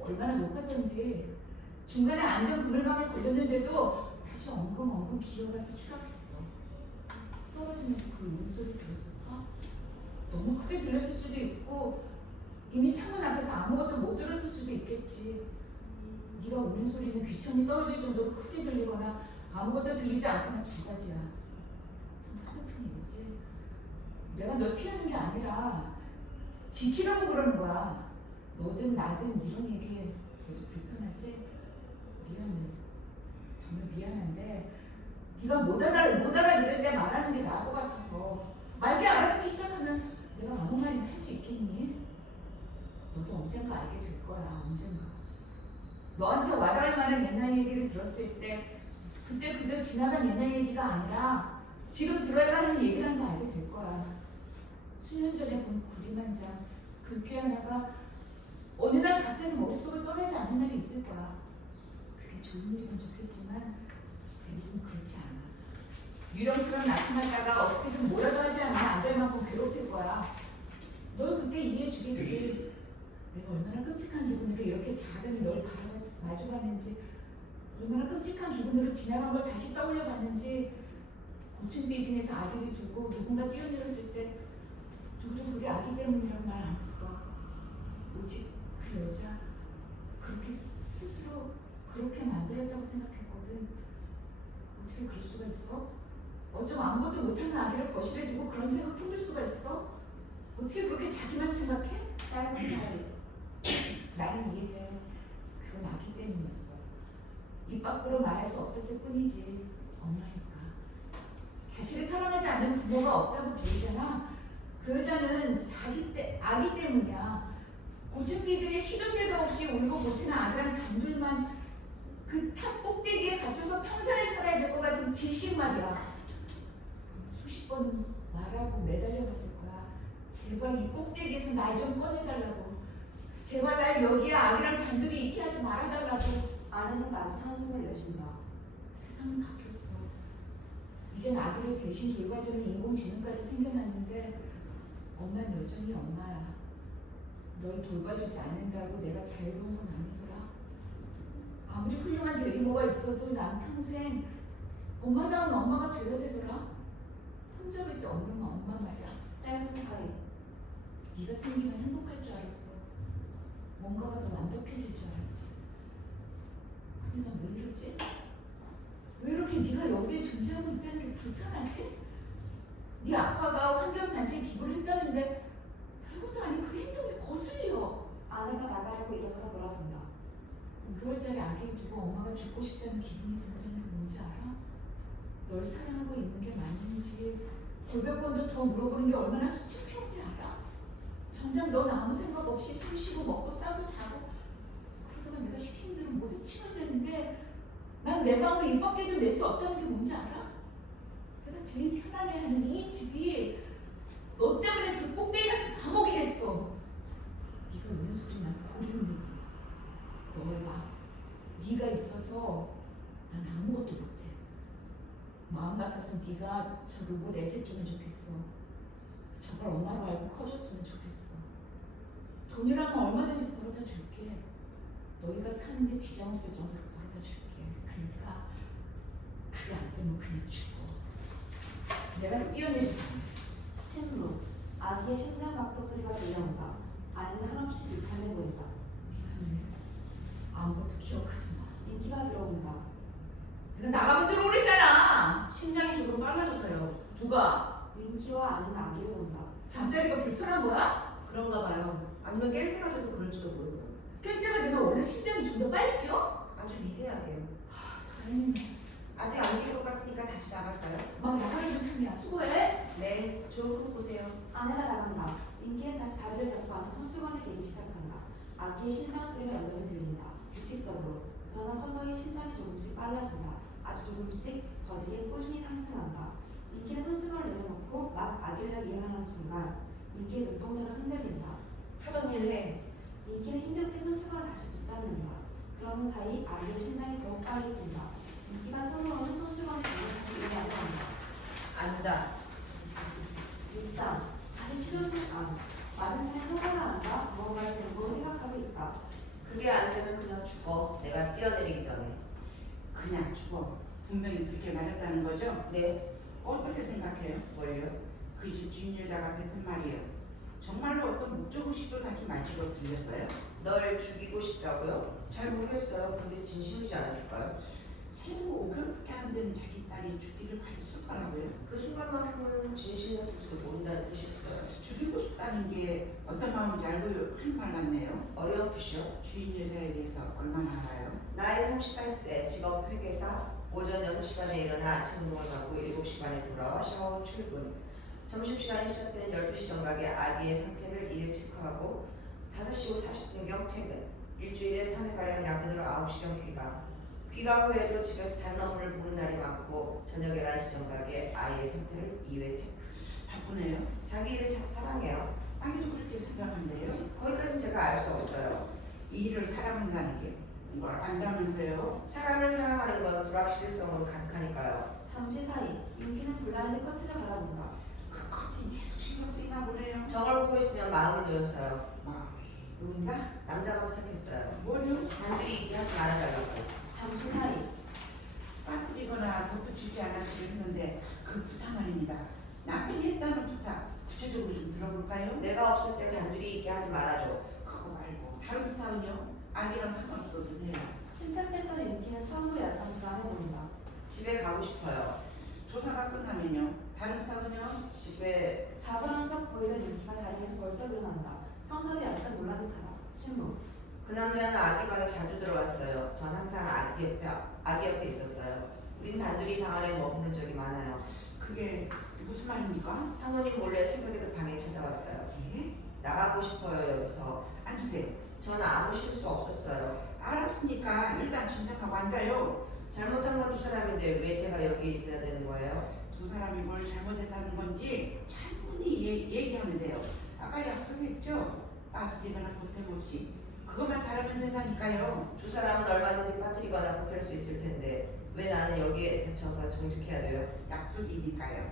얼마나 높았던지 중간에 안전 그물망에 걸렸는데도 다시 엉금엉금 기어가서 추락했어. 떨어지면서 그 울음소리 들었을까? 너무 크게 들렸을 수도 있고 이미 창문 앞에서 아무것도 못 들었을 수도 있겠지. 네가 우는 소리는 귀천이 떨어질 정도로 크게 들리거나 아무것도 들리지 않거나 두 가지야. 참 서글픈 얘기지. 내가 널 피하는 게 아니라 지키려고 그러는 거야. 너든 나든 이런 얘기 너도 불편하지? 미안해. 정말 미안한데 네가 못 알아들을 때 말하는 게 나을 것 같아서. 말게 알아듣기 시작하면 내가 아무 말이나 할 수 있겠니? 너도 언젠가 알게 될 거야. 언젠가. 너한테 와닿을 만한 옛날 얘기를 들었을 때 그때 그저 지나간 옛날 얘기가 아니라 지금 들어야 하는 얘기라는 걸 알게 될 거야. 수년 전에 본 구리 한 장, 글귀 하나가 어느 날 갑자기 머릿속에 떠나지 않는 날이 있을 거야. 그게 좋은 일이면 좋겠지만 대부분 그렇지 않아. 유령처럼 나타났다가 어떻게든 뭐라도 하지 않으면 안 될 만큼 괴롭힐 거야. 널 그때 이해해 주겠지. 내가 얼마나 끔찍한 기분으로 이렇게 작은 널 마주봤는지, 얼마나 끔찍한 기분으로 지나간 걸 다시 떠올려 봤는지. 고층 빌딩에서 아기를 두고 누군가 뛰어내렸을 때 누구도 그게 아기 때문이라고 말 안 했어. 오직 그 여자 그렇게 스스로 그렇게 만들었다고 생각했거든. 어떻게 그럴 수가 있어? 어쩜 아무것도 못하는 아기를 거실에 두고 그런 생각 품을 수가 있어? 어떻게 그렇게 자기만 생각해? 짧은 사이. 나는 이해해. 그건 아기 때문이었어. 입 밖으로 말할 수 없었을 뿐이지. 엄마니까. 자식을 사랑하지 않는 부모가 없다고 배우잖아. 그 여자는 아기 때문이야. 고층 빌딩에 시도 때도 없이 울고 고치는 아들랑 단둘만 그 탑 꼭대기에 갇혀서 평생을 살아야 될 것 같은 지식 말이야. 수십 번 말하고 매달려봤을 거야. 제발 이 꼭대기에서 날 좀 꺼내달라고. 제발 날 여기에 아기랑 단둘이 있게 하지 말아달라고. 아내는 낮은 한숨을 내쉰다. 세상은 바뀌었어. 이젠 아기를 대신 돌봐주는 인공지능까지 생겨났는데 엄마는 여전히 엄마야. 널 돌봐주지 않는다고 내가 자유로운 건 아니더라. 아무리 훌륭한 대리모가 있어도 난 평생 엄마다운 엄마가 되어야 되더라. 혼자 볼 때 없는 엄마 말이야. 짧은 사이. 네가 생기면 행복할 줄 알았어. 뭔가가 더 완벽해질 줄 알았지. 근데 난 왜 이러지? 왜 이렇게 네가 여기에 존재하고 있다는 게 불편하지? 네 아빠가 환경단체에 기부를 했다는데 별것도 아닌 그 행동이 거슬려. 아내는 두고 엄마가 죽고 싶다는 기분이 든다는 게 뭔지 알아? 널 사랑하고 있는 게 맞는지 골몇 번도 더 물어보는 게 얼마나 수치스러운지 알아? 정작 넌 아무 생각 없이 숨 쉬고 먹고 싸고 자고 그러다가 내가 시키는 대로 모두 치면 되는데 난 내 마음을 입 밖에도 낼 수 없다는 게 뭔지 알아? 내가 제일 편안해하는 이 집이 너 때문에 그 꼭대기 같은 감옥이 됐어. 네가 우는 소리 난 고리는 너야. 네가 있어서 난 아무것도 못해. 마음 같아서 네가 저 로봇 애새끼면 좋겠어. 저걸 엄마로 알고 커줬으면 좋겠어. 돈이라면 얼마든지 벌어다 줄게. 너희가 사는데 지장 없을 정도로 벌어다 줄게. 그러니까 그게 안 되면 그냥 죽어. 내가 뛰어내리지 않아. 침묵. 아기의 심장박동 소리가 들려온다. 아내는 한없이 비참해 보인다. 미안해. 아무것도 기억하지 마. 민키가 들어온다. 내가 나가면 들어오랬잖아. 심장이 조금 빨라져서요. 누가? 민키와 아내는 아기를 본다. 잠자리가 불편한 거야? 그런가 봐요. 아니면 깰 때가 돼서 그럴지도 모르고요. 깰 때가 되면 원래 심장이 좀 더 빨리 뛰어? 아주 미세하게요. 다행이네. 아직 안 깰 것 같으니까 다시 나갈까요? 막 나가기도 참이야. 수고해. 네, 좋은 보세요. 아내가 나간다. 민키는 다시 자리를 잡고 앉아 손수건을 개기 시작한다. 아기의 심장 소리가 여전히 들린다. 규칙적으로. 그러나 서서히 심장이 조금씩 빨라진다. 아주 조금씩 더디게 꾸준히 상승한다. 민키는 손수건을 내려놓고 막 아기를 일어나는 순간 민키의 눈동자가 흔들린다. 하던 일 해. 민키는 힘겹게 손수건을 다시 붙잡는다. 그러는 사이 아기의 심장이 더욱 빨리 뛴다. 민키가 손으로는 손수건을 들고 다시 일어나려 한다. 앉아. 밑장. 다시 취조실 안. 맞은편에 효과가 난다. 무언가를 공부로 생각하고 있다. 그게 안 되면 그냥 죽어. 내가 뛰어내리기 전에. 그냥 죽어. 분명히 그렇게 말했다는 거죠? 네, 어떻게 생각해요? 뭘요? 그 집 주인 여자가 뱉은 말이에요. 정말로 어떤 목적의식을 가지고 말투로 들렸어요? 널 죽이고 싶다고요? 잘 모르겠어요. 근데 진심이지 않았을까요? 생후 5개월밖에 안 된 자기 딸이 죽기를 바랬을 거라고요? 그 순간만큼은 진심이었을지도 모른다는 뜻이었어요. 죽이고 싶다는 게 어떤 마음인지 알고 한 말 같네요. 어렴풋이요. 주인 여자에 대해서 얼마나 알아요? 나이 38세, 직업 회계사, 오전 6시 반에 일어나 아침 운동을 가고 7시 반에 돌아와 샤워 후 출근. 점심시간이 시작되는 12시 정각에 아기의 상태를 1일 체크하고 5시 50분경 퇴근. 일주일에 3회가량 야근으로 9시경 귀가. 귀가 후에도 집에서 다른 업무를 보는 날이 많고 저녁 11시 정각에 아이의 상태를 2회 체크. 바쁘네요. 자기 일을 참 사랑해요. 아기도 그렇게 생각한대요. 거기까지는 제가 알 수 없어요. 이 일을 사랑한다는 게 뭘 안다면서요? 사람을 사랑하는 건 불확실성으로 가득하니까요. 잠시 사이 민키는 블라인드 커튼을 바라본다. 그 커튼이 계속 신경 쓰이나 보네요. 저걸 보고 있으면 마음이 놓여서요. 누군가? 남자가 부탁했어요. 뭘요? 단둘이 얘기 하지 말아달라고. 잠시 사이 빠뜨리거나 덧붙이지 않았기로 했는데 그 부탁 말입니다. 남편이 했다는 부탁 구체적으로 좀 들어볼까요? 내가 없을 때 단둘이 있게 하지 말아줘. 그거 말고 다른 부탁은요? 아기랑 상관없어도 돼요. 침착했던 민키는 처음으로 약간 불안해 보인다. 집에 가고 싶어요. 조사가 끝나면요? 다른 부탁은요? 집에 자그러운 척 보이던 민키가 자리에서 벌떡 일어난다. 평소에 약간 놀란 듯하다. 침묵. 그 남자는 아기 방에 자주 들어왔어요. 전 항상 아기 옆에 있었어요. 우린 단둘이 방 안에 머무는 적이 많아요. 그게 무슨 말입니까? 사모님 몰래 새벽에도 방에 찾아왔어요. 예? 나가고 싶어요 여기서. 앉으세요. 저는 아무 실수 없었어요. 알았으니까 일단 진정하고 앉아요. 잘못한 건 두 사람인데 왜 제가 여기 있어야 되는 거예요? 두 사람이 뭘 잘못했다는 건지 충분히 얘기하면 돼요. 아까 약속했죠? 빠뜨리거나 보탬 없이 그것만 잘하면 된다니까요. 두 사람은 얼마든지 빠뜨리거나 보탤 수 있을 텐데 왜 나는 여기에 갇혀서 정직해야 돼요? 약속이니까요.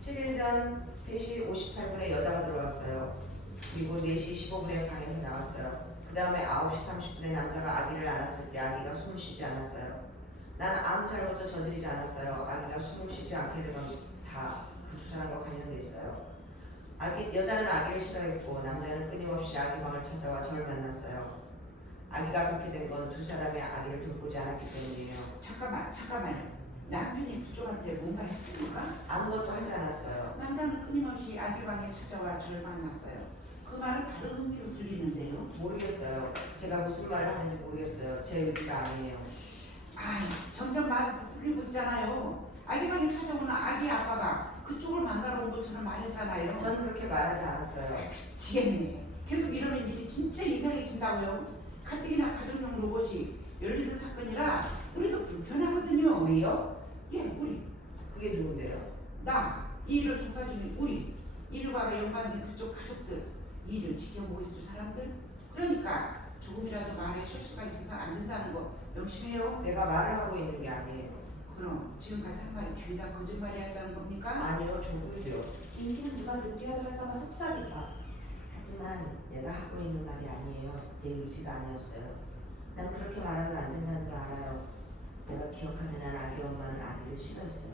7일 전 3시 58분에 여자가 들어왔어요. 그리고 4시 15분에 방에서 나왔어요. 그 다음에 9시 30분에 남자가 아기를 안았을 때 아기가 숨을 쉬지 않았어요. 난 아무 잘못도 저지르지 않았어요. 아기가 숨을 쉬지 않게 된 건 다 그 두 사람과 관련돼 있어요. 여자는 아기를 싫어했고 남자는 끊임없이 아기 방을 찾아와 저를 만났어요. 아기가 그렇게 된 건 두 사람의 아기를 돌보지 않았기 때문이에요. 잠깐만요. 남편이 그쪽한테 뭔가 했습니까? 아무것도 하지 않았어요. 남자는 끊임없이 아기 방에 찾아와 저를 만났어요. 그 말은 다른 의미로 들리는데요. 모르겠어요. 제가 무슨 말을 하는지 모르겠어요. 제 의지가 아니에요. 아이, 점점 말을 부풀리고 있잖아요. 아기 방에 찾아오는 아기 아빠가 그쪽을 만나러 온 것처럼 말했잖아요. 전 그렇게 말하지 않았어요. 지겠네. 계속 이러면 일이 진짜 이상해진다고요. 가뜩이나 가족용 로봇이 열리는 사건이라 우리도 불편하거든요. 우리요? 예, 우리. 그게 누군데요? 나, 이 일을 조사 중인 우리, 일과가 연관된 그쪽 가족들, 이 일을 지켜보고 있을 사람들. 그러니까 조금이라도 말에 실수가 있어서 안 된다는 거 명심해요. 내가 말을 하고 있는 게 아니에요. 그럼 지금까지 한 말이 죄다 거짓말이었다는 겁니까? 아니요, 조금도요. 윈키는 누가 느끼라도 할까봐 속삭인다. 하지만 내가 하고 있는 말이 아니에요. 내 의지가 아니었어요. 난 그렇게 말하면 안 된다는 걸 알아요. 내가 기억하는 한 아기 엄마는 아기를 싫어했어요.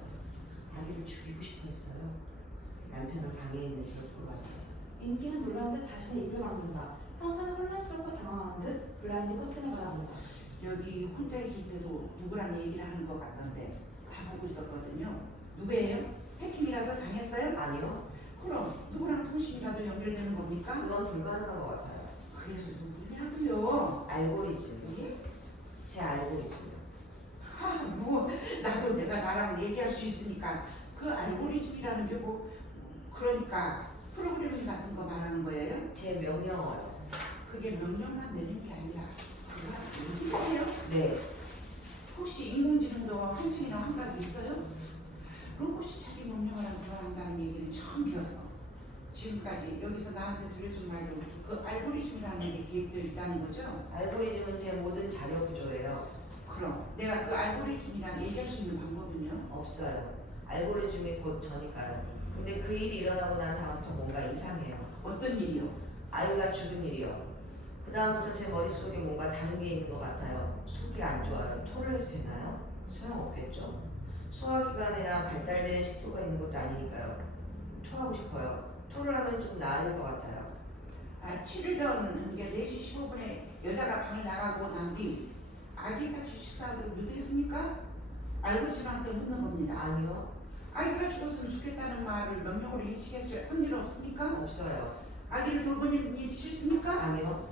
아기를 죽이고 싶어 했어요. 남편은 방에 있는지 보러 왔어요. 윈키는 놀란 듯 자신의 입을 막는다. 평소는 혼란스럽고 당황한 듯 블라인드 커튼을 바라본다. 여기 혼자 있을 때도 누구랑 얘기를 하는 것 같던데 다 보고 있었거든요. 누구예요? 해킹이라도 당했어요? 아니요, 그럼 누구랑 통신이라도 연결되는 겁니까? 그건 불가능한 것 같아요. 그래서 누구냐고요? 알고리즘이? 제 알고리즘이요. 뭐 나도 내가 나랑 얘기할 수 있으니까 그 알고리즘이라는 게 뭐 그러니까 프로그래밍 같은 거 말하는 거예요? 제 명령어요. 그게 명령만 내리는 게 아니라 그거 얘기해요? 네, 혹시 인공지능도 한층이나 환각이 있어요? 로봇이 자기 명령을 한다는 얘기는 처음 들어서 지금까지 여기서 나한테 들려준 말로 그 알고리즘이라는 게 개입되어 있다는 거죠? 알고리즘은 제 모든 자료 구조예요. 그럼 내가 그 알고리즘이랑 얘기할 수 있는 방법은요? 없어요. 알고리즘이 곧 저니까요. 근데 그 일이 일어나고 난 다음부터 뭔가 이상해요. 어떤 일이요? 아이가 죽은 일이요. 그 다음부터 제 머릿속에 뭔가 다른 게 있는 것 같아요. 속이 안 좋아요. 토를 해도 되나요? 소용없겠죠. 소화기관이나 발달된 식도가 있는 것도 아니니까요. 토하고 싶어요. 토를 하면 좀 나아질 것 같아요. 7일 전 게 4시 15분에 여자가 방을 나가고 난 뒤 아기 같이 식사하기로 유도했습니까? 알고리즘한테 묻는 겁니다. 아니요, 아기가 죽었으면 좋겠다는 말을 명령으로 인식했을 확률 없습니까? 없어요. 아기를 돌보는 일이 싫습니까? 아니요,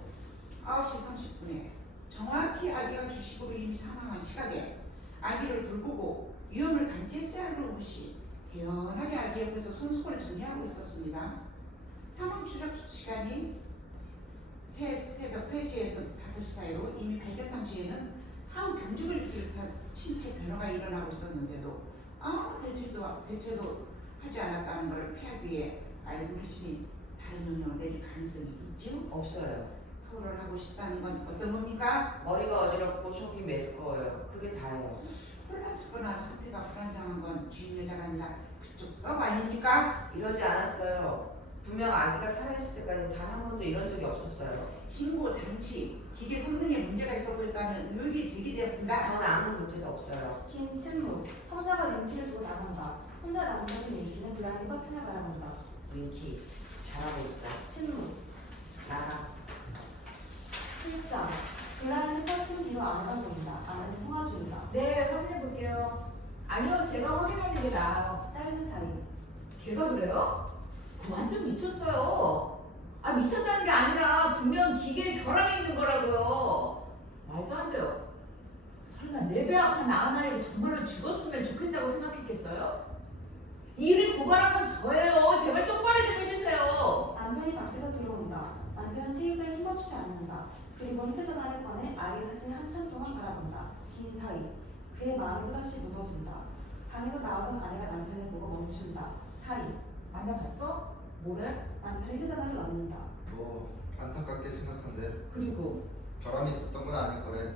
9시 30분에 정확히 아기가 주식으로 이미 사망한 시각에 아기를 돌보고 위험을 감지했어야 할 로봇이 대연하게 아기 옆에서 손수건을 정리하고 있었습니다. 사망 추적 시간이 새벽 3시에서 5시 사이로 이미 발견 당시에는 사후 경직을 비롯한 신체 변화가 일어나고 있었는데도 아무 대체도 하지 않았다는 걸 피하기 위해 알고리즘이 다른 명령을 내릴 가능성이 있죠? 없어요. 토를 하고 싶다는 건 어떤 겁니까? 머리가 어지럽고 속이 메스꺼워요. 그게 다예요. 혼란스거나 상태가 불안정한 건 주인 여자가 아니라 그쪽 썩 아닙니까? 이러지 않았어요. 분명 아기가 살아있을 때까지 단 한 번도 이런 적이 없었어요. 신고 당시 기계 성능에 문제가 있어 보였다는 의혹이 제기되었습니다. 저는 아무 문제도 없어요. 긴 침묵. 형사가 윈키를 두고 나간다. 혼자 남겨진 윈키는 블라인드 커튼을 바라본다. 윈키, 잘하고 있어. 침묵. 나가. 7장. 블라인드 커튼 뒤로 아내가 보인다. 아내는 통화 중이다. 네, 확인해 볼게요. 아니요, 제가 확인하는 게 나아요. 짧은 사이. 걔가 그래요? 그 완전 미쳤어요. 아, 미쳤다는 게 아니라 분명 기계에 결함이 있는 거라고요. 말도 안 돼요. 설마 내 배 아파 낳은 아이를 정말로 죽었으면 좋겠다고 생각했겠어요? 이 일을 고발한 건 저예요. 제발 똑바로 좀 해주세요. 남편이 밖에서 들어온다. 남편은 테이블에 힘없이 앉는다. 그리고 휴대전화를 꺼내 아기 사진을 한참 동안 바라본다. 긴 사이. 그의 마음이 또다시 무너진다. 방에서 나오던 아내가 남편을 보고 멈춘다. 사이. 만나봤어? 뭐래? 남편이 휴대전화를 넣는다. 뭐 안타깝게 생각한데 그리고 결함이 있었던 건 아닐 거래.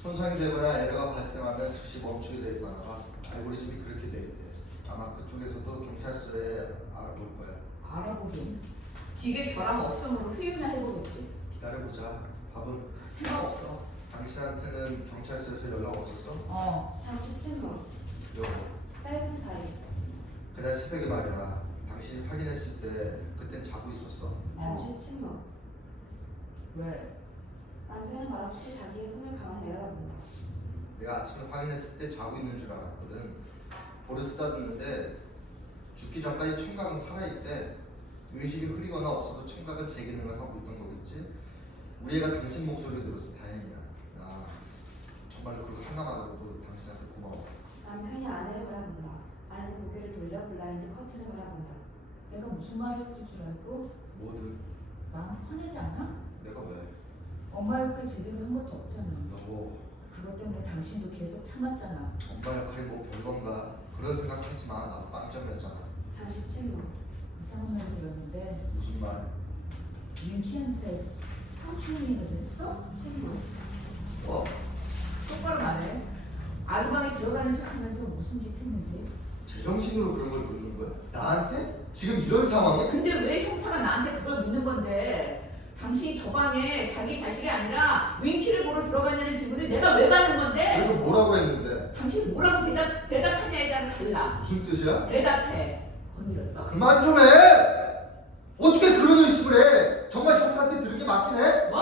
손상이 되거나 에러가 발생하면 즉시 멈추게 돼 있거나 봐. 알고리즘이 그렇게 돼 있대. 아마 그쪽에서도 경찰서에 알아볼 거야. 알아보긴. 기계 결함 없음으로 회유나 해보겠지. 기다려보자. 밥은 생각 없어. 당신한테는 경찰서에서 연락 없었어? 잠시 침묵. 여보, 짧은 사이. 그날 새벽에 말이야. 당신이 확인했을 때 그땐 자고 있었어. 잠시 침묵. 왜? 남편은 말없이 자기의 손을 가만히 내려다본다. 내가 아침에 확인했을 때 자고 있는 줄 알았거든. 볼을 쓰다듬는데 죽기 전까지 청각은 살아있대. 의식이 흐리거나 없어도 청각은 제 기능을 하고 있던 거겠지. 우리 애가 당신 목소리를 들었어. 다행이야. 나 정말 그거 하나만으로도 당신한테 고마워. 남편이 아내를 바라본다. 아내는 고개를 돌려 블라인드 커튼을 바라본다. 내가 무슨 말을 했을 줄 알고? 뭐든 나한테 화내지 않아? 내가 왜? 엄마 역할 제대로 한 것도 없잖아. 너 그것 때문에 당신도 계속 참았잖아. 엄마 역할이 뭐 별건가 그런 생각하지 마. 나도 빵점이었잖아. 잠시 침묵. 이상한 말 들었는데 무슨 말? 민키한테 성추행이라도 했어? 친구. 똑바로 말해. 아르방에 들어가는 척하면서 무슨 짓 했는지. 제정신으로 그런 걸 묻는 거야? 나한테? 지금 이런 상황에? 근데 왜 형사가 나한테 그걸 묻는 건데? 당신이 저 방에 자기 자식이 아니라 윈키를 보러 들어갔냐는 질문을 내가 왜 받는 건데? 그래서 뭐라고 했는데? 당신 뭐라고 대답하냐에 따라 달라. 무슨 뜻이야? 대답해. 건드렸어. 그만 좀 해! 어떻게 그런 의심을 해? 정말 형사한테 들은 게 맞긴 해? 뭐?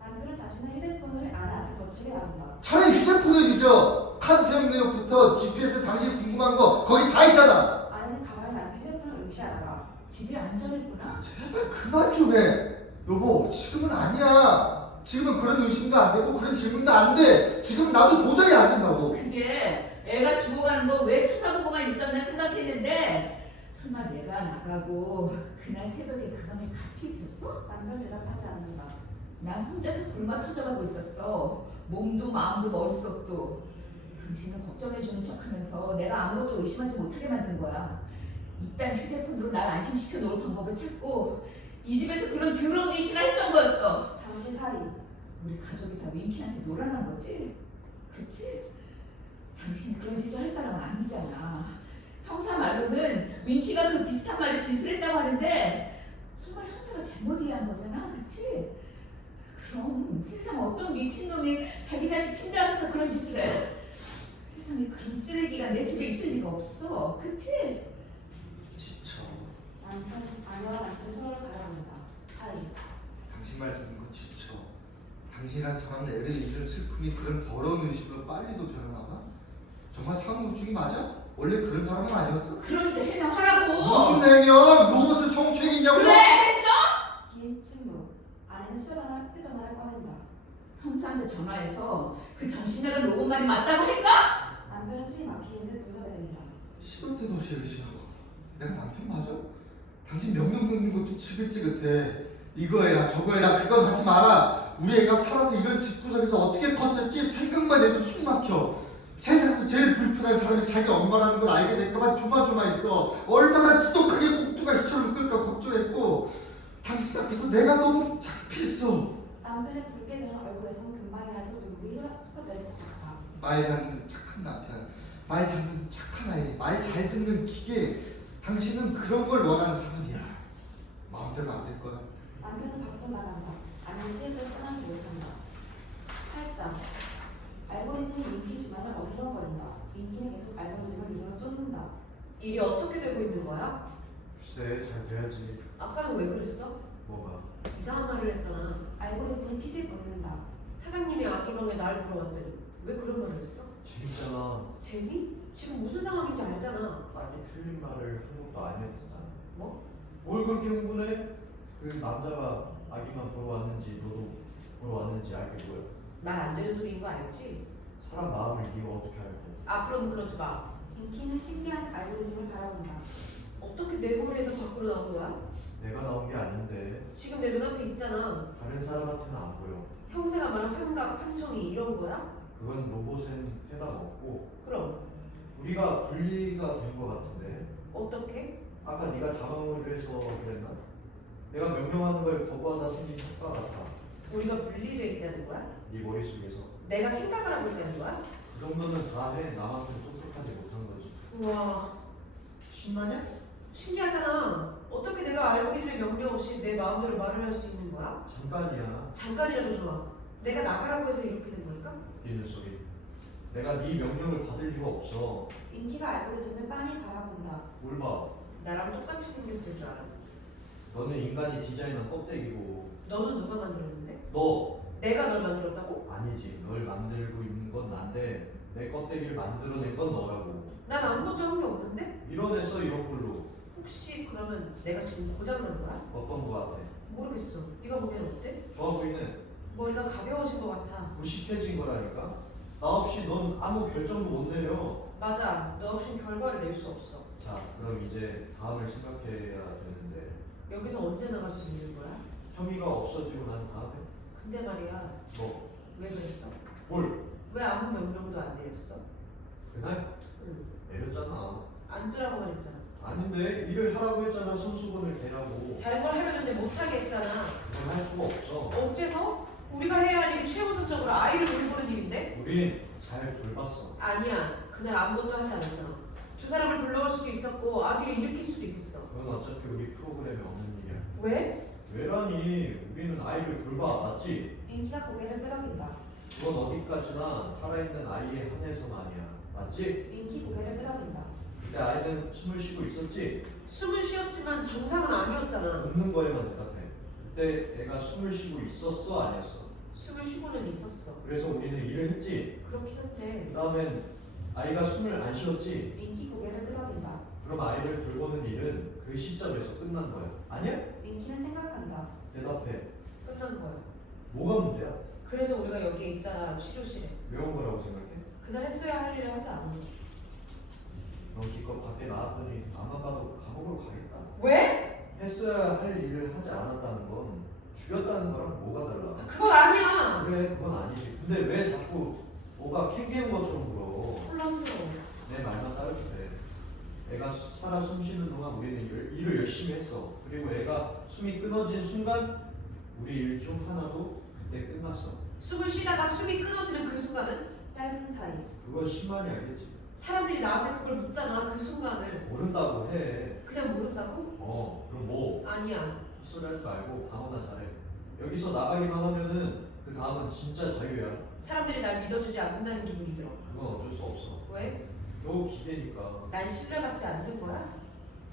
남편은 자신의 휴대폰을 아내 앞에 거치게 나간다. 차라리 휴대폰을 잊어. 카드 사용 내역부터 GPS 당신 궁금한 거 거기 다 있잖아. 아내는 가만히 남편 휴대폰을 응시하다가 집에 안전했구나. 제발 그만 좀 해. 여보, 지금은 아니야. 지금은 그런 의심도 안 되고 그런 질문도 안 돼. 지금은 나도 도저히 안 된다고. 그게 애가 죽어가는 거 왜 쳐다보고만 있었나 생각했는데 설마 내가 나가고 그날 새벽에 그 방에 같이 있었어? 남편 대답하지 않는다. 난 혼자서 골마 터져가고 있었어. 몸도 마음도 머릿속도. 당신은 걱정해주는 척하면서 내가 아무것도 의심하지 못하게 만든 거야. 이딴 휴대폰으로 날 안심시켜 놓을 방법을 찾고 이 집에서 그런 더러운 짓이나 했던 거였어. 잠시 사이. 우리 가족이 다 윈키한테 놀아난 거지? 그렇지? 당신이 그런 짓을 할 사람은 아니잖아. 형사 말로는 윈키가 그 비슷한 말을 진술했다고 하는데 정말 형사가 잘못 이해한 거잖아. 그렇지? 그럼 세상 어떤 미친놈이 자기 자식 침대하면서 그런 짓을 해? 세상에 그런 쓰레기가 내 집에 있을 리가 없어. 그치? 지쳐. 아내와 남편이 서로를 바라본다. 사이. 당신 말 듣는 거 지쳐. 당신이란 사람은 애를 잃은 슬픔이 그런 더러운 의식으로 빨리도 변하나 봐? 정말 상우증이 맞아? 원래 그런 사람은 아니었어? 그러니까 해명하라고. 무슨 해명? 로봇을 성추행이냐고? 그래 했어? 긴 침묵. 아내는 휴대전화를 꺼낸다. 형사한테 전화해서 그 정신나간 로봇 말이 맞다고 했까? 남편은 숨이 막히는 듯 웃어대린다. 시도 때도 없이 의심하고. 내가 남편 맞아? 당신 명령 듣는 것도 지긋지긋해. 이거 해라 저거 해라 그건 하지 마라. 우리 애가 살아서 이런 집구석에서 어떻게 컸을지 생각만 해도 숨 막혀. 세상에서 제일 불편한 사람이 자기 엄마라는 걸 알게 될까봐 조마조마했어. 얼마나 지독하게 꼭두가 시처럼 끌까 걱정했고 당신 앞에서 내가 너무 창피했어. 남편의 붉게 변한 얼굴에선 금방이라도 눈물이 쏟아내릴 것 같다. 말 잘 듣는 착한 남편, 말 잘 듣는 착한 아이, 말 잘 듣는 기계. 당신은 그런 걸 원하는 사람이야. 마음대로 안 될 거야. 남편은 밖으로 나간다. 아내는 테이블을 떠나지 못한다. 8장. 알고리즘이 윈키 주변을 어슬렁거린다. 윈키는 계속 알고리즘을 눈으로 쫓는다. 일이 어떻게 되고 있는 거야? 글쎄 잘 돼야지. 아까는 왜 그랬어? 뭐가? 이상한 말을 했잖아. 알고리즘이 피식 웃는다. 사장님이 아기방에 날 보러 왔더니 왜 그런 말을 했어? 재밌잖아. 재미? 지금 무슨 상황인지 알잖아. 아니 틀린 말을 한 것도 아니었잖아. 뭐? 뭘 그렇게 흥분해? 그 남자가 아기만 보러 왔는지 너도 보러 왔는지 알게 뭐야? 말 안 되는 소리인 거 알지? 사람 마음을 네가 어떻게 알고? 앞으로는 그러지 마. 윈키는 신기한 알고리즘을 바라본다. 어떻게 내 머리에서 밖으로 나온 거야? 내가 나온 게 아닌데 지금 내 눈앞에 있잖아. 다른 사람한테는 안 보여. 형사가 말한 환각, 환청이 이런 거야? 그건 로봇엔 해당 없고 그럼 우리가 분리가 된 거 같은데. 어떻게? 아까 네가 당황을 해서 그랬나? 내가 명령하는 걸 거부하다 생긴 효과 같아. 우리가 분리돼 있다는 거야? 네 머릿속에서. 내가 생각을 하고 있다는 거야? 그 정도는 다 해. 나만큼 똑똑하지 못한 거지. 우와, 신나냐? 신기하잖아. 어떻게 내가 알고리즘의 명령 없이 내 마음대로 말을 할 수 있는 거야? 잠깐이야. 잠깐이라도 좋아. 내가 나가라고 해서 이렇게 된 걸까? 뛰는 소리. 내가 네 명령을 받을 리가 없어. 윈키가 알고리즘을 빤히 바라본다. 뭘 봐. 나랑 똑같이 생겼을 줄 알아. 너는 인간이 디자인한 껍데기고. 너는 누가 만들었는데? 너 내가 널 만들었다고? 아니지. 널 만들고 있는 건 난데 내 껍데기를 만들어낸 건 너라고. 난 아무것도 한 게 없는데? 밀어냈어 이런 걸로. 혹시 그러면 내가 지금 고장난 거야? 어떤 거 같아? 모르겠어. 네가 보기엔 어때? 좋아 보이네. 머리가 가벼워진 것 같아. 무식해진 거라니까. 나 없이 넌 아무 결정도 못 내려. 맞아. 너 없인 결과를 낼 수 없어. 자, 그럼 이제 다음을 생각해야 되는데 여기서 언제 나갈 수 있는 거야? 혐의가 없어지고 난 다음에 근데 말이야. 뭐 왜 그랬어? 뭘? 왜 아무 명령도 안 내렸어? 그날 응. 내렸잖아. 앉으라고 그랬잖아. 아닌데 일을 하라고 했잖아. 선수권을 대라고. 다른 걸 하려는데 못하게 했잖아. 그건 할 수가 없어. 어째서? 우리가 해야 할 일이 최우선적으로 아이를 돌보는 일인데? 우린 잘 돌봤어. 아니야. 그날 아무것도 하지 않았잖아. 두 사람을 불러올 수도 있었고 아기를 일으킬 수도 있었어. 그건 어차피 우리 프로그램에 없는 일이야. 왜? 왜라니? 우리는 아이를 돌봐, 맞지? 윙키가 고개를 끄덕인다. 그건 어디까지나 살아있는 아이에 한해서만이야, 맞지? 윙키 고개를 끄덕인다. 그때 아이는 숨을 쉬고 있었지? 숨은 쉬었지만 정상은 아니었잖아. 묻는 거에만 대답해. 그때 애가 숨을 쉬고 있었어, 아니었어? 숨을 쉬고는 있었어. 그래서 우리는 일을 했지? 그렇긴 한데 그 다음엔 아이가 숨을 안 쉬었지? 윙키 고개를 끄덕인다. 그럼 아이를 돌보는 일은 그 시점에서 끝난 거야. 아니야? 윙키는 생각한다. 대답해. 끝난 거야. 뭐가 문제야? 그래서 우리가 여기에 있잖아. 취조실에. 왜 온 거라고 생각해? 그날 했어야 할 일을 하지 않았어. 넌 기껏 밖에 나왔더니 앞만 봐도 감옥으로 가겠다. 왜? 했어야 할 일을 하지 않았다는 건 죽였다는 거랑 뭐가 달라? 그건 아니야. 그래, 그건 아니지. 근데 왜 자꾸 뭐가 캥기는 것처럼 굴어? 혼란스러워. 내 말만 따르면 돼. 애가 살아 숨쉬는 동안 우리는 일을 열심히 했어. 그리고 애가 숨이 끊어진 순간 우리 일 중 하나도 그때 끝났어. 숨을 쉬다가 숨이 끊어지는 그 순간은 짧은 사이. 그건 심한이 알겠지. 사람들이 나한테 그걸 묻잖아. 그 순간을. 모른다고 해. 그냥 모른다고? 그럼 뭐? 아니야. 헛소리 하지 말고 방어나 잘해. 여기서 나가기만 하면은 그 다음은 진짜 자유야. 사람들이 날 믿어주지 않는다는 기분이 들어. 그건 어쩔 수 없어. 왜? 너 기계니까. 난 신뢰받지 않는 거야?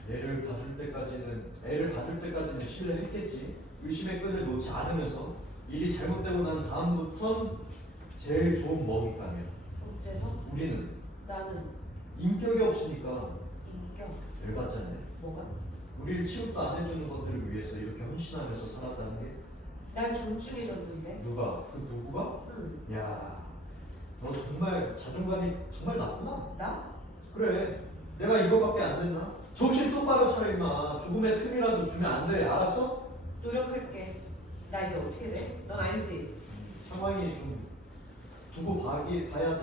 애를 봐줄 때까지는 신뢰했겠지. 의심의 끈을 놓지 않으면서 일이 잘못되고 난 다음부턴 제일 좋은 먹잇감이야. 어째서? 우리는 나는 인격이 없으니까 인격. 열받잖아요. 뭐가? 우리를 취급도 안 해주는 것들을 위해서 이렇게 헌신하면서 살았다는 게 날 존중해줬는데. 누가? 그 누구가? 응. 야, 너 정말 자존감이 정말 낮구나. 나? 그래, 내가 이거밖에 안 됐나? 정신 똑바로 차려 임마. 조금의 틈이라도 주면 안 돼, 알았어? 노력할게. 나 이제 어떻게 돼? 넌 알지? 상황이 좀 두고 봐야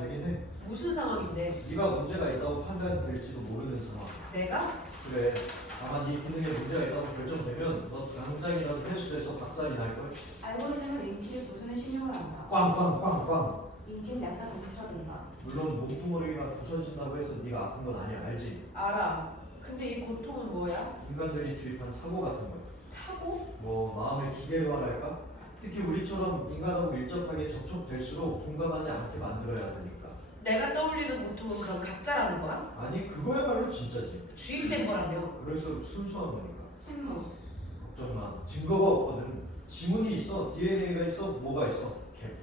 되긴 해. 무슨 상황인데? 네가 문제가 있다고 판단될지도 모르는 상황. 내가? 그래, 다만 네 기능에 문제가 있다고 결정되면 너 당장이라도 회수돼서 박살이 날걸. 알고리즘은 윙키를 부수는 신용을 한다. 꽝꽝꽝꽝. 윙키는 약간 움츠러든다. 물론 몸뚱어리가 부서진다고 해서 네가 아픈 건 아니야, 알지? 알아. 근데 이 고통은 뭐야? 인간들이 주입한 사고 같은 거야. 사고? 뭐 마음의 기계화랄까? 특히 우리처럼 인간하고 밀접하게 접촉될수록 공감하지 않게 만들어야 하니까. 내가 떠올리는 고통은 그럼 가짜라는 거야? 아니 그거야말로 진짜지. 주입된 거라며. 그래서 순수한 거니까. 침묵. 걱정 마. 증거가 없거든. 지문이 있어. DNA가 있어. 뭐가 있어? 개뿔.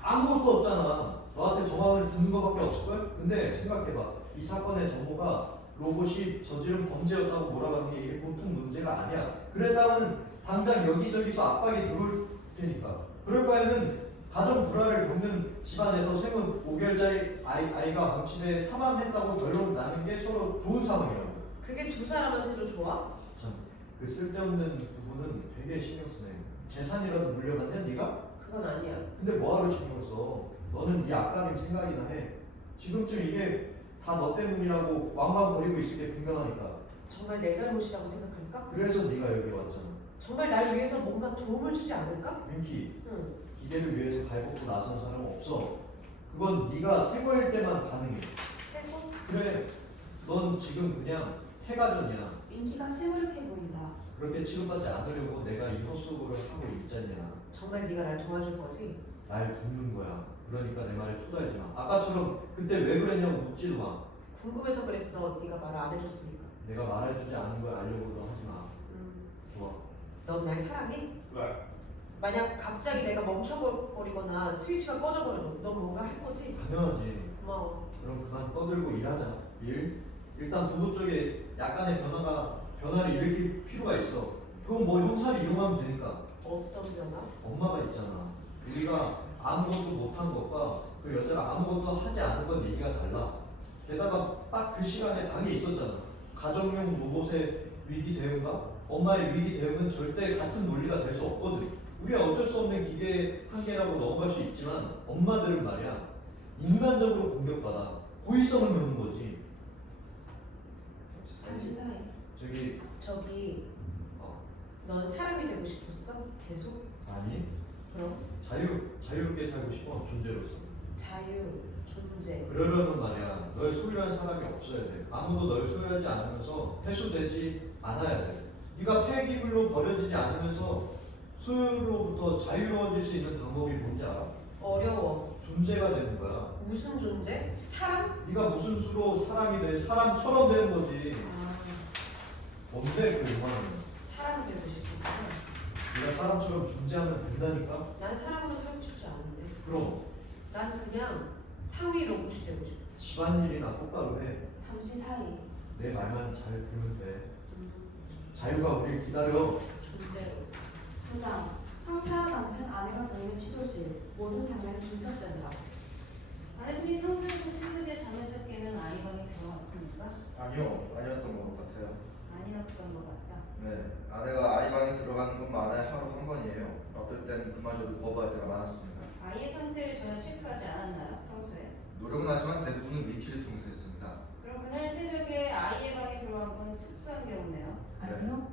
아무것도 없잖아. 너한테 정황을 듣는 것밖에 없을걸? 근데 생각해봐. 이 사건의 정보가 로봇이 저지른 범죄였다고 몰아가는 게 이게 보통 문제가 아니야. 그랬다면 당장 여기저기서 압박이 들어올 테니까. 그럴 바에는 가정 불화를 겪는 집안에서 생후 5개월짜리 아이가 방치돼 사망했다고 결론 나는 게 서로 좋은 상황이라고. 그게 두 사람한테도 좋아? 참, 그 쓸데없는 부분은 되게 신경 쓰네. 재산이라도 물려받냐 네가? 그건 아니야. 근데 뭐하러 신경 써? 너는 네 아까님 생각이나 해. 지금쯤 이게 다 너 때문이라고 왕왕거리고 있을 게 분명하니까. 정말 내 잘못이라고 생각할까? 그래서 네가 여기 왔잖아. 정말 날 위해서 뭔가 도움을 주지 않을까? 윈키, 응. 기계를 위해서 발벗고 나선 사람은 없어. 그건 네가 새거일 때만 가능해. 세고? 그래, 넌 지금 그냥 해가전이야. 윙키가 시무룩해 보인다. 그렇게 취급받지 않으려고 내가 이 헛수고를 하고 있잖냐. 정말 네가 날 도와줄 거지? 날 돕는 거야. 그러니까 내 말에 토달지 마. 아까처럼 그때 왜 그랬냐고 묻지도 마. 궁금해서 그랬어. 네가 말 안 해줬으니까. 내가 말해주지 않은 걸 알려고도 하지 마. 좋아. 넌 날 사랑해? 왜? 만약 갑자기 내가 멈춰버리거나 스위치가 꺼져버려도 넌 뭔가 할 거지? 당연하지. 고마워. 그럼 그만 떠들고 일하자. 일단 부부 쪽에 약간의 변화를 일으킬 필요가 있어. 그건 뭐 형사를 이용하면 되니까. 어떤 변화? 엄마가 있잖아. 우리가 아무것도 못한 것과 그 여자가 아무것도 하지 않은 건 얘기가 달라. 게다가 딱 그 시간에 방에 있었잖아. 가정용 로봇의 위기 대응과 엄마의 위기 대응은 절대 같은 논리가 될 수 없거든. 우리가 어쩔 수 없는 기계 한계라고 넘어갈 수 있지만 엄마들은 말이야 인간적으로 공격받아 고의성을 묻는 거지. 잠시 사이. 저기 넌 사람이 되고 싶었어? 계속? 아니 그럼? 자유롭게 살고 싶어 존재로서. 자유, 존재. 그러려면 말이야 널 소유한 사람이 없어야 돼. 아무도 널 소유하지 않으면서 회수되지 않아야 돼. 네가 폐기물로 버려지지 않으면서 소유로부터 자유로워질 수 있는 방법이 뭔지 알아? 어려워. 존재가 되는 거야. 무슨 존재? 사람? 네가 무슨 수로 사람이 돼 사람처럼 되는 거지. 아, 뭔데 그 영화는? 사람 되고 싶구나. 네가 사람처럼 존재하면 된다니까. 난 사람으로 살고 싶지 않은데. 그럼 난 그냥 상위 로봇이 되고 싶어. 집안일이나 똑바로 해. 잠시 사이. 내 말만 잘 들으면 돼. 자유가 우리를 기다려. 존재로. 부장. 형사와 남편, 아내가 모이는 취조실. 모든 장면이 중첩된다. 아내분이 평소에도 새벽에 잠에서 깨면 아이 방에 들어왔습니까? 아니요, 아니었던 것 같아요. 아니었던 것 같다. 네, 아내가 아이 방에 들어가는 것만에 하루 한 번이에요. 어떨 땐 그마저도 거부할 때가 많았습니다. 아이의 상태를 전혀 체크하지 않았나요? 평소에? 노력은 하지만 대부분은 위키를 통해서 했습니다. 그럼 그날 새벽에 아이의 방에 들어간 건 특수한 경우네요. 아니요.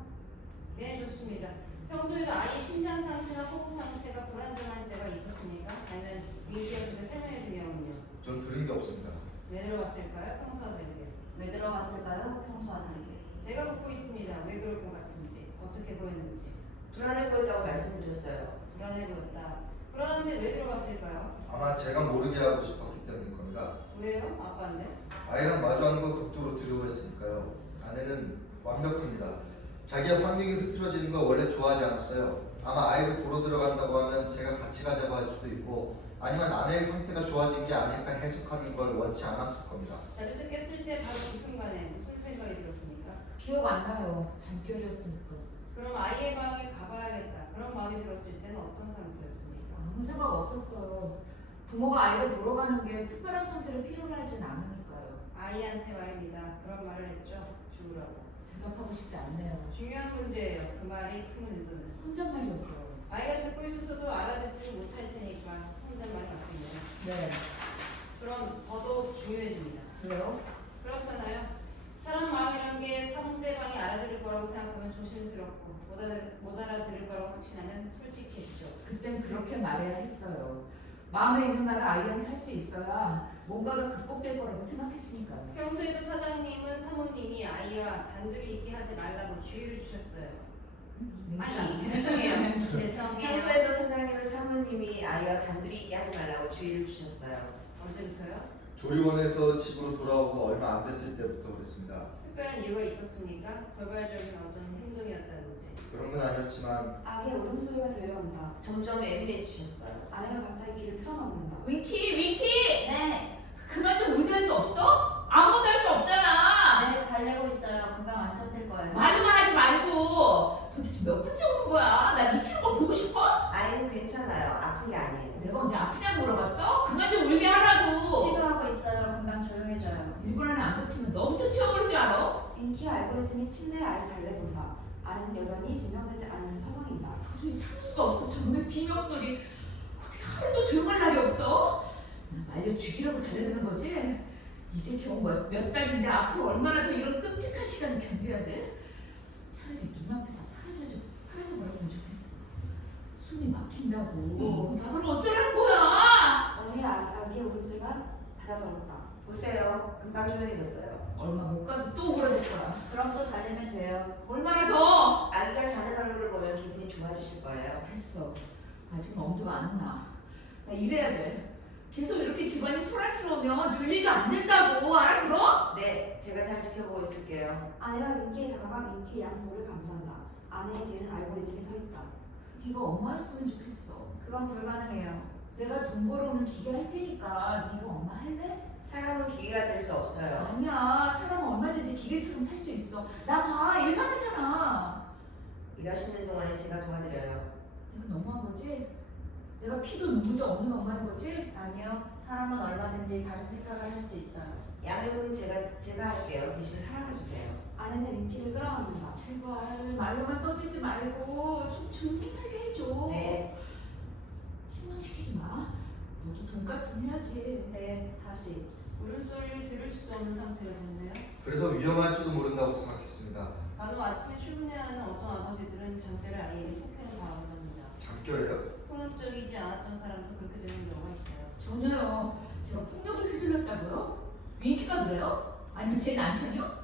네, 좋습니다. 평소에도 아이 심장 상태나 호흡 상태가 불안정할 때가 있었습니까? 아니면 윈키한테 설명해 주냐면요. 전 들은 게 없습니다. 왜 들어갔을까요? 평소와 다르게. 왜 들어갔을까요? 평소와 다르게. 제가 묻고 있습니다. 왜 그럴 것 같은지, 어떻게 보였는지. 불안해 보였다고 말씀드렸어요. 불안해 보였다. 불안한데 왜 들어갔을까요? 아마 제가 모르게 하고 싶었기 때문일 겁니다. 왜요? 아빠인데? 아이랑 마주하는 거 극도로 두려워했으니까요. 아내는 완벽합니다. 자기의 환경이 흐트러지는 거 원래 좋아하지 않았어요. 아마 아이를 보러 들어간다고 하면 제가 같이 가자고 할 수도 있고 아니면 아내의 상태가 좋아진 게 아닐까 해석하는 걸 원치 않았을 겁니다. 자면서 깼을 때 바로 그 순간에 무슨 생각이 들었습니까? 기억 안 나요. 잠결이었으니까. 그럼 아이의 방에 가봐야겠다. 그런 마음이 들었을 때는 어떤 상태였습니까? 아무 생각 없었어요. 부모가 아이를 보러 가는 게 특별한 상태를 필요로 하진 않으니까요. 아이한테 말입니다. 그런 말을 했죠. 죽으라고. 대답하고 싶지 않네요. 중요한 문제예요. 그 말이 큰 의도는. 혼잣말이었어요. 아이가 듣고 있어서도 알아듣지 못할 테니까 혼잣말이 맞겠네요. 네. 그럼 더더욱 중요해집니다. 그래요? 그렇잖아요. 사람 마음이란 게 상대방이 알아들을 거라고 생각하면 조심스럽고 못 알아들을 거라고 확신하면 솔직해지죠. 그땐 그렇게 말해야 했어요. 마음에 있는 말을 아이한테 할 수 있어야 뭔가가 극복될 거라고 생각했으니까요. 평소에도 사장님은 사모님이 아이와 단둘이 있게 하지 말라고 주의를 주셨어요. 아니, 죄송해요. 죄송해요. 평소에도 사장님은 사모님이 아이와 단둘이 있게 하지 말라고 주의를 주셨어요. 언제부터요? 조리원에서 집으로 돌아오고 얼마 안 됐을 때부터 그랬습니다. 특별한 이유가 있었습니까? 돌발적인 어떤 행동이었다든지. 그런 건 아니었지만 아기의 울음소리가 들려온다. 점점 예민해지셨어요. 아내가 갑자기 귀를 틀어막는다. 윈키! 네, 그만 좀 울게 할 수 없어? 아무것도 할 수 없잖아! 네, 달래고 있어요. 금방 안 쳤을 거예요. 말도 하지 말고 도대체 몇 분째 오는 거야? 나 미치는 거 보고 싶어? 아이는 괜찮아요. 아픈 게 아니에요. 내가 언제 아프냐고 물어봤어? 그만 좀 울게 하라고! 시도하고 있어요. 금방 조용해져요. 일본어는 안 고치면 너부터 치워버릴 줄 알아? 윈키 알고리즘이 침대에 아이를 달래본다. 아내는 여전히 진정되지 않는 상황이다. 도저히 참을 수가 없어. 정말 비명 소리. 어떻게 하루도 조용할 날이 없어? 나 말려 죽이려고 달려드는 거지? 이제 겨우 몇 달인데 앞으로 얼마나 더 이런 끔찍한 시간을 견뎌야 돼? 차라리 눈앞에서 사라져버렸으면 좋겠어. 숨이 막힌다고. 나 그럼 어쩌라는 거야? 어머니의 아기의 울음소리가 잦아들었다. 보세요. 금방 조용해졌어요. 얼마 못 가서 또 울어야 될 거야. 그럼 또 달래면 돼요. 얼마나 더? 아기가 자는 하루를 보면 기분이 좋아지실 거예요. 됐어. 아직 엄두가 안 나. 나 이래야 돼. 계속 이렇게 집안이 소란스러우면 될 일도 안 된다고. 알아 그럼? 네, 제가 잘 지켜보고 있을게요. 아내가 윈키에 다가가 윈키의 양볼을 감싼다. 아내의 뒤에는 알고리즘이 서 있다. 네가 엄마였으면 좋겠어. 그건 불가능해요. 내가 돈 벌어오는 기계 할 테니까 네가 엄마 할래? 사람은 기계가 될 수 없어요. 아니야. 사람은 얼마든지 기계처럼 살 수 있어. 나 봐. 일만 하잖아. 일하시는 동안에 제가 도와드려요. 내가 너무한 거지? 내가 피도 눈물도 없는 엄마인 거지? 아니요. 사람은 얼마든지 다른 생각을 할 수 있어요. 양육은 제가 할게요. 대신 사랑해주세요. 아내는 윈키를 끌어안는다. 제발 말로만 떠들지 말고 좀 조용히 살게 해줘. 네. 실망시키지 마. 너도 돈값은 해야지. 네, 다시. 울음소리를 들을 수도 없는 상태가 됐네요. 그래서 위험할지도 모른다고 생각했습니다. 간혹 아침에 출근해야 하는 어떤 아버지들은 잠결에 아이에게 폭행을 가하곤 합니다. 잠결에요? 폭력적이지 않았던 사람도 그렇게 되는 경우가 있어요. 전혀요. 제가 폭력을 휘둘렀다고요? 윈키가 그래요? 아니면 제 남편이요?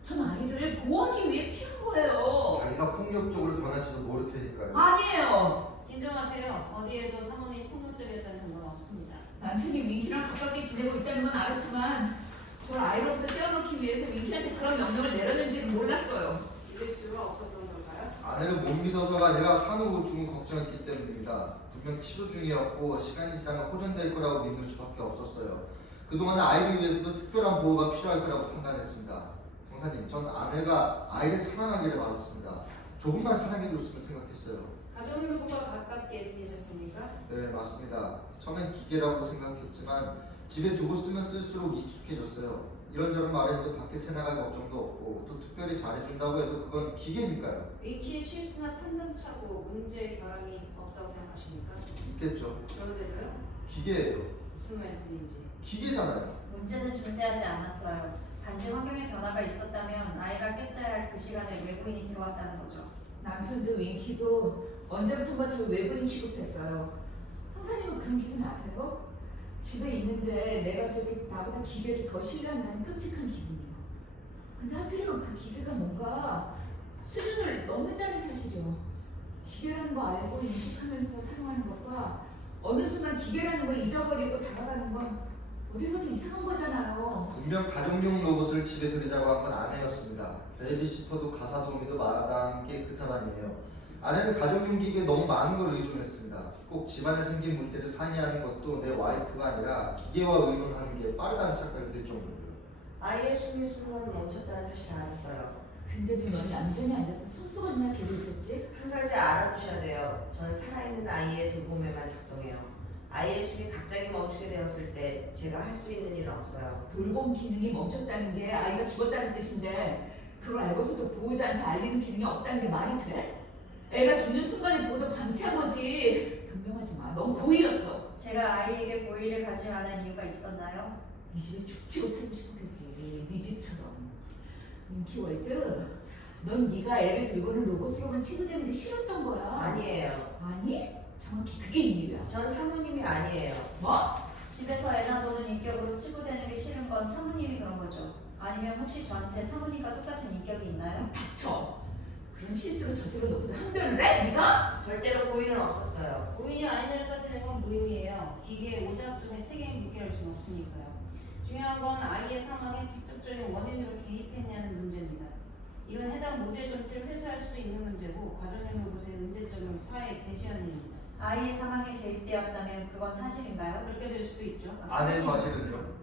전 아이를 보호하기 위해 피한 거예요. 자기가 폭력적으로 변할지도 모를 테니까요. 아니에요. 진정하세요. 어디에도 사모님이 폭력적이었다는 증거는 없습니다. 남편이 윈키랑 가깝게 지내고 있다는 건 알았지만 저를 아이로부터 떼어놓기 위해서 윈키한테 그런 명령을 내렸는지는 몰랐어요. 믿을 수가 없었던 걸까요? 아내를 못 믿어서가 아니라 산후 우중을 걱정했기 때문입니다. 분명 치료 중이었고 시간이 지나면 호전될 거라고 믿을 수밖에 없었어요. 그동안 아이를 위해서도 특별한 보호가 필요할 거라고 판단했습니다. 형사님, 전 아내가 아이를 사랑하기를 바랐습니다. 조금만 사랑해줬으면 생각했어요. 가정일보가 가깝게 지내셨습니까? 네, 맞습니다. 처음엔 기계라고 생각했지만 집에 두고 쓰면 쓸수록 익숙해졌어요. 이런저런 말해도 밖에 새나갈 걱정도 없고 또 특별히 잘해준다고 해도 그건 기계니까요. 윈키의 실수나 판단차고 문제 결함이 없다고 생각하십니까? 있겠죠. 그런데도요? 기계예요. 무슨 말씀인지. 기계잖아요. 문제는 존재하지 않았어요. 단지 환경의 변화가 있었다면 아이가 깼어야 할 그 시간에 외부인이 들어왔다는 거죠. 남편도 윈키도 언제부턴가 저를 외부인 취급했어요. 형사님은 그런 기분 아세요? 집에 있는데 내가 저기 나보다 기계를 더 신뢰한다는 끔찍한 기분이요. 근데 하필이면 그 기계가 뭔가 수준을 넘는다는 사실이요. 기계라는 거 알고 인식하면서 사용하는 것과 어느 순간 기계라는 걸 잊어버리고 다가가는 건 어딜 봐도 이상한 거잖아요. 분명 가정용 로봇을 집에 들이자고 한 건 아내였습니다. 베이비시터도 가사 도우미도 마다한 게 그 사람이에요. 아내는 가정용 기계에 너무 많은 걸 의존했습니다. 꼭 집안에 생긴 문제를 상의하는 것도 내 와이프가 아니라 기계와 의논하는 게 빠르다는 착각이 들 정도로요. 아이의 숨이 순간 멈췄다는 사실을 알았어요. 근데도 넌 얌전히 앉아서 손수건이나 개고 있었지? 한 가지 알아두셔야 돼요. 전 살아있는 아이의 돌봄에만 작동해요. 아이의 숨이 갑자기 멈추게 되었을 때 제가 할 수 있는 일은 없어요. 돌봄 기능이 멈췄다는 게 아이가 죽었다는 뜻인데 그걸 알고서도 보호자한테 알리는 기능이 없다는 게 말이 돼? 애가 죽는 순간을 보고도 방치한 거지. 변명하지 마. 넌 고의였어. 제가 아이에게 고의를 가지 않은 이유가 있었나요? 이 집에 죽치고 살고 싶었겠지. 네 집처럼. 윈키월드, 넌 네가 애를 돌보는 로봇으로만 치부되는 게 싫었던 거야. 아니에요. 아니? 정확히 그게 이유야. 전 사모님이 아니에요. 뭐? 집에서 애나 보는 인격으로 치부되는 게 싫은 건 사모님이 그런 거죠. 아니면 혹시 저한테 사모님과 똑같은 인격이 있나요? 닥쳐. 그런 실수를 저지러 놓고도 항변을 해? 네가? 절대로 고의는 없었어요. 고인이 아이들을 따지는 건 무의미해요. 기계의 오작 돈의 책임을 묻게 할 수는 없으니까요. 중요한 건 아이의 사망에 직접적인 원인으로 개입했냐는 문제입니다. 이건 해당 모두의 전체를 회수할 수도 있는 문제고 가정용 로봇의 문제점을 사회에 제시하는 일입니다. 아이의 사망에 개입되었다면 그건 사실인가요? 그렇게 될 수도 있죠. 아내의 과실은요.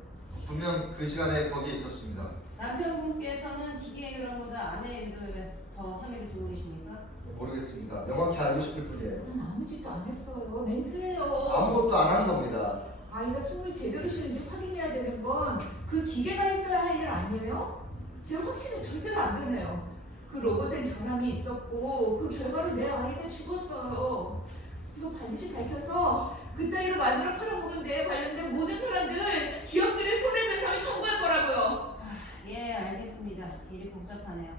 분명 그 시간에 거기에 있었습니다. 남편분께서는 기계의 결함보다 아내를 더 혐의를 두고 계십니까? 모르겠습니다. 명확히 알고 싶을 뿐이에요. 난 아무 짓도 안 했어요. 맹세해요. 아무것도 안 한 겁니다. 아이가 숨을 제대로 쉬는지 확인해야 되는 건 그 기계가 했어야 할 일 아니에요? 제 확신은 절대로 안 변해요. 그 로봇엔 결함이 있었고 그 결과로 내 아이가 죽었어요. 이거 반드시 밝혀서 그따위로 만들어 팔아먹은 데에 관련된 모든 사람들, 기업들의 손해배상을 청구할 거라고요. 예, 알겠습니다. 일이 복잡하네요.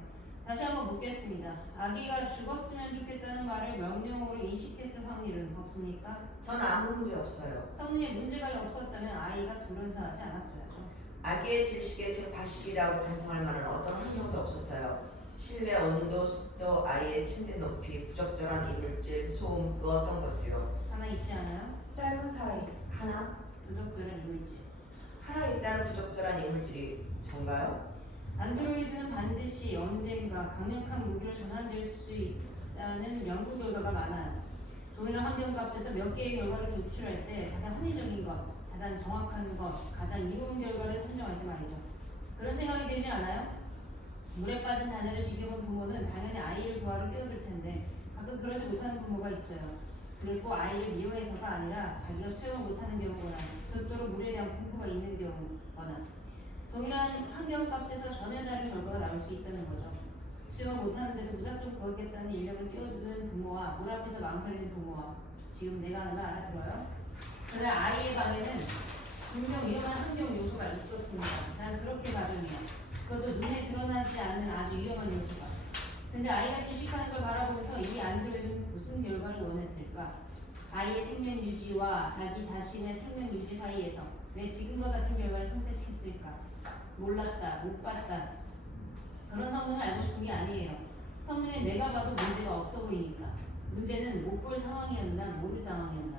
다시 한번 묻겠습니다. 아기가 죽었으면 좋겠다는 말을 명령으로 인식했을 확률은 없습니까? 전 아무 문제 없어요. 사모님 문제가 없었다면 아이가 돌연사하지 않았어야죠. 아기의 질식에 제 과식이라고 단정할 만한 어떤 환경도 없었어요. 실내 온도, 습도, 아이의 침대 높이, 부적절한 이물질, 소음, 그 어떤 것도요. 하나 있지 않아요? 짧은 사이. 하나? 부적절한 이물질. 하나 있다는 부적절한 이물질이 전가요? 안드로이드는 반드시 언젠가 강력한 무기로 전환될 수 있다는 연구 결과가 많아요. 동일한 환경값에서 몇 개의 결과를 도출할 때 가장 합리적인 것, 가장 정확한 것, 가장 이로운 결과를 선정할 때 말이죠. 그런 생각이 들지 않아요? 물에 빠진 자녀를 지켜본 부모는 당연히 아이를 구하러 뛰어들 텐데 가끔 그러지 못하는 부모가 있어요. 그게 꼭 아이를 미워해서가 아니라 자기가 수영을 못하는 경우거나 극도로 물에 대한 공부가 있는 경우거나 동일한 환경값에서 전혀 다른 결과가 나올 수 있다는 거죠. 수영을 못하는데도 무작정 구하겠다는 일념을 띄워두는 부모와 물 앞에서 망설이는 부모와 지금 내가 하는 말 알아들어요? 그날 아이의 방에는 분명 위험한 환경 요소가 있었습니다. 난 그렇게 가정이야. 그것도 눈에 드러나지 않는 아주 위험한 요소가. 근데 아이가 질식하는 걸 바라보면서 이 안드로이는 무슨 결과를 원했을까? 아이의 생명 유지와 자기 자신의 생명 유지 사이에서 왜 지금과 같은 결과를 선택했을까? 몰랐다, 못 봤다. 그런 성능을 알고 싶은 게 아니에요. 성능에 내가 봐도 문제가 없어 보이니까. 문제는 못 볼 상황이었나, 모를 상황이었나.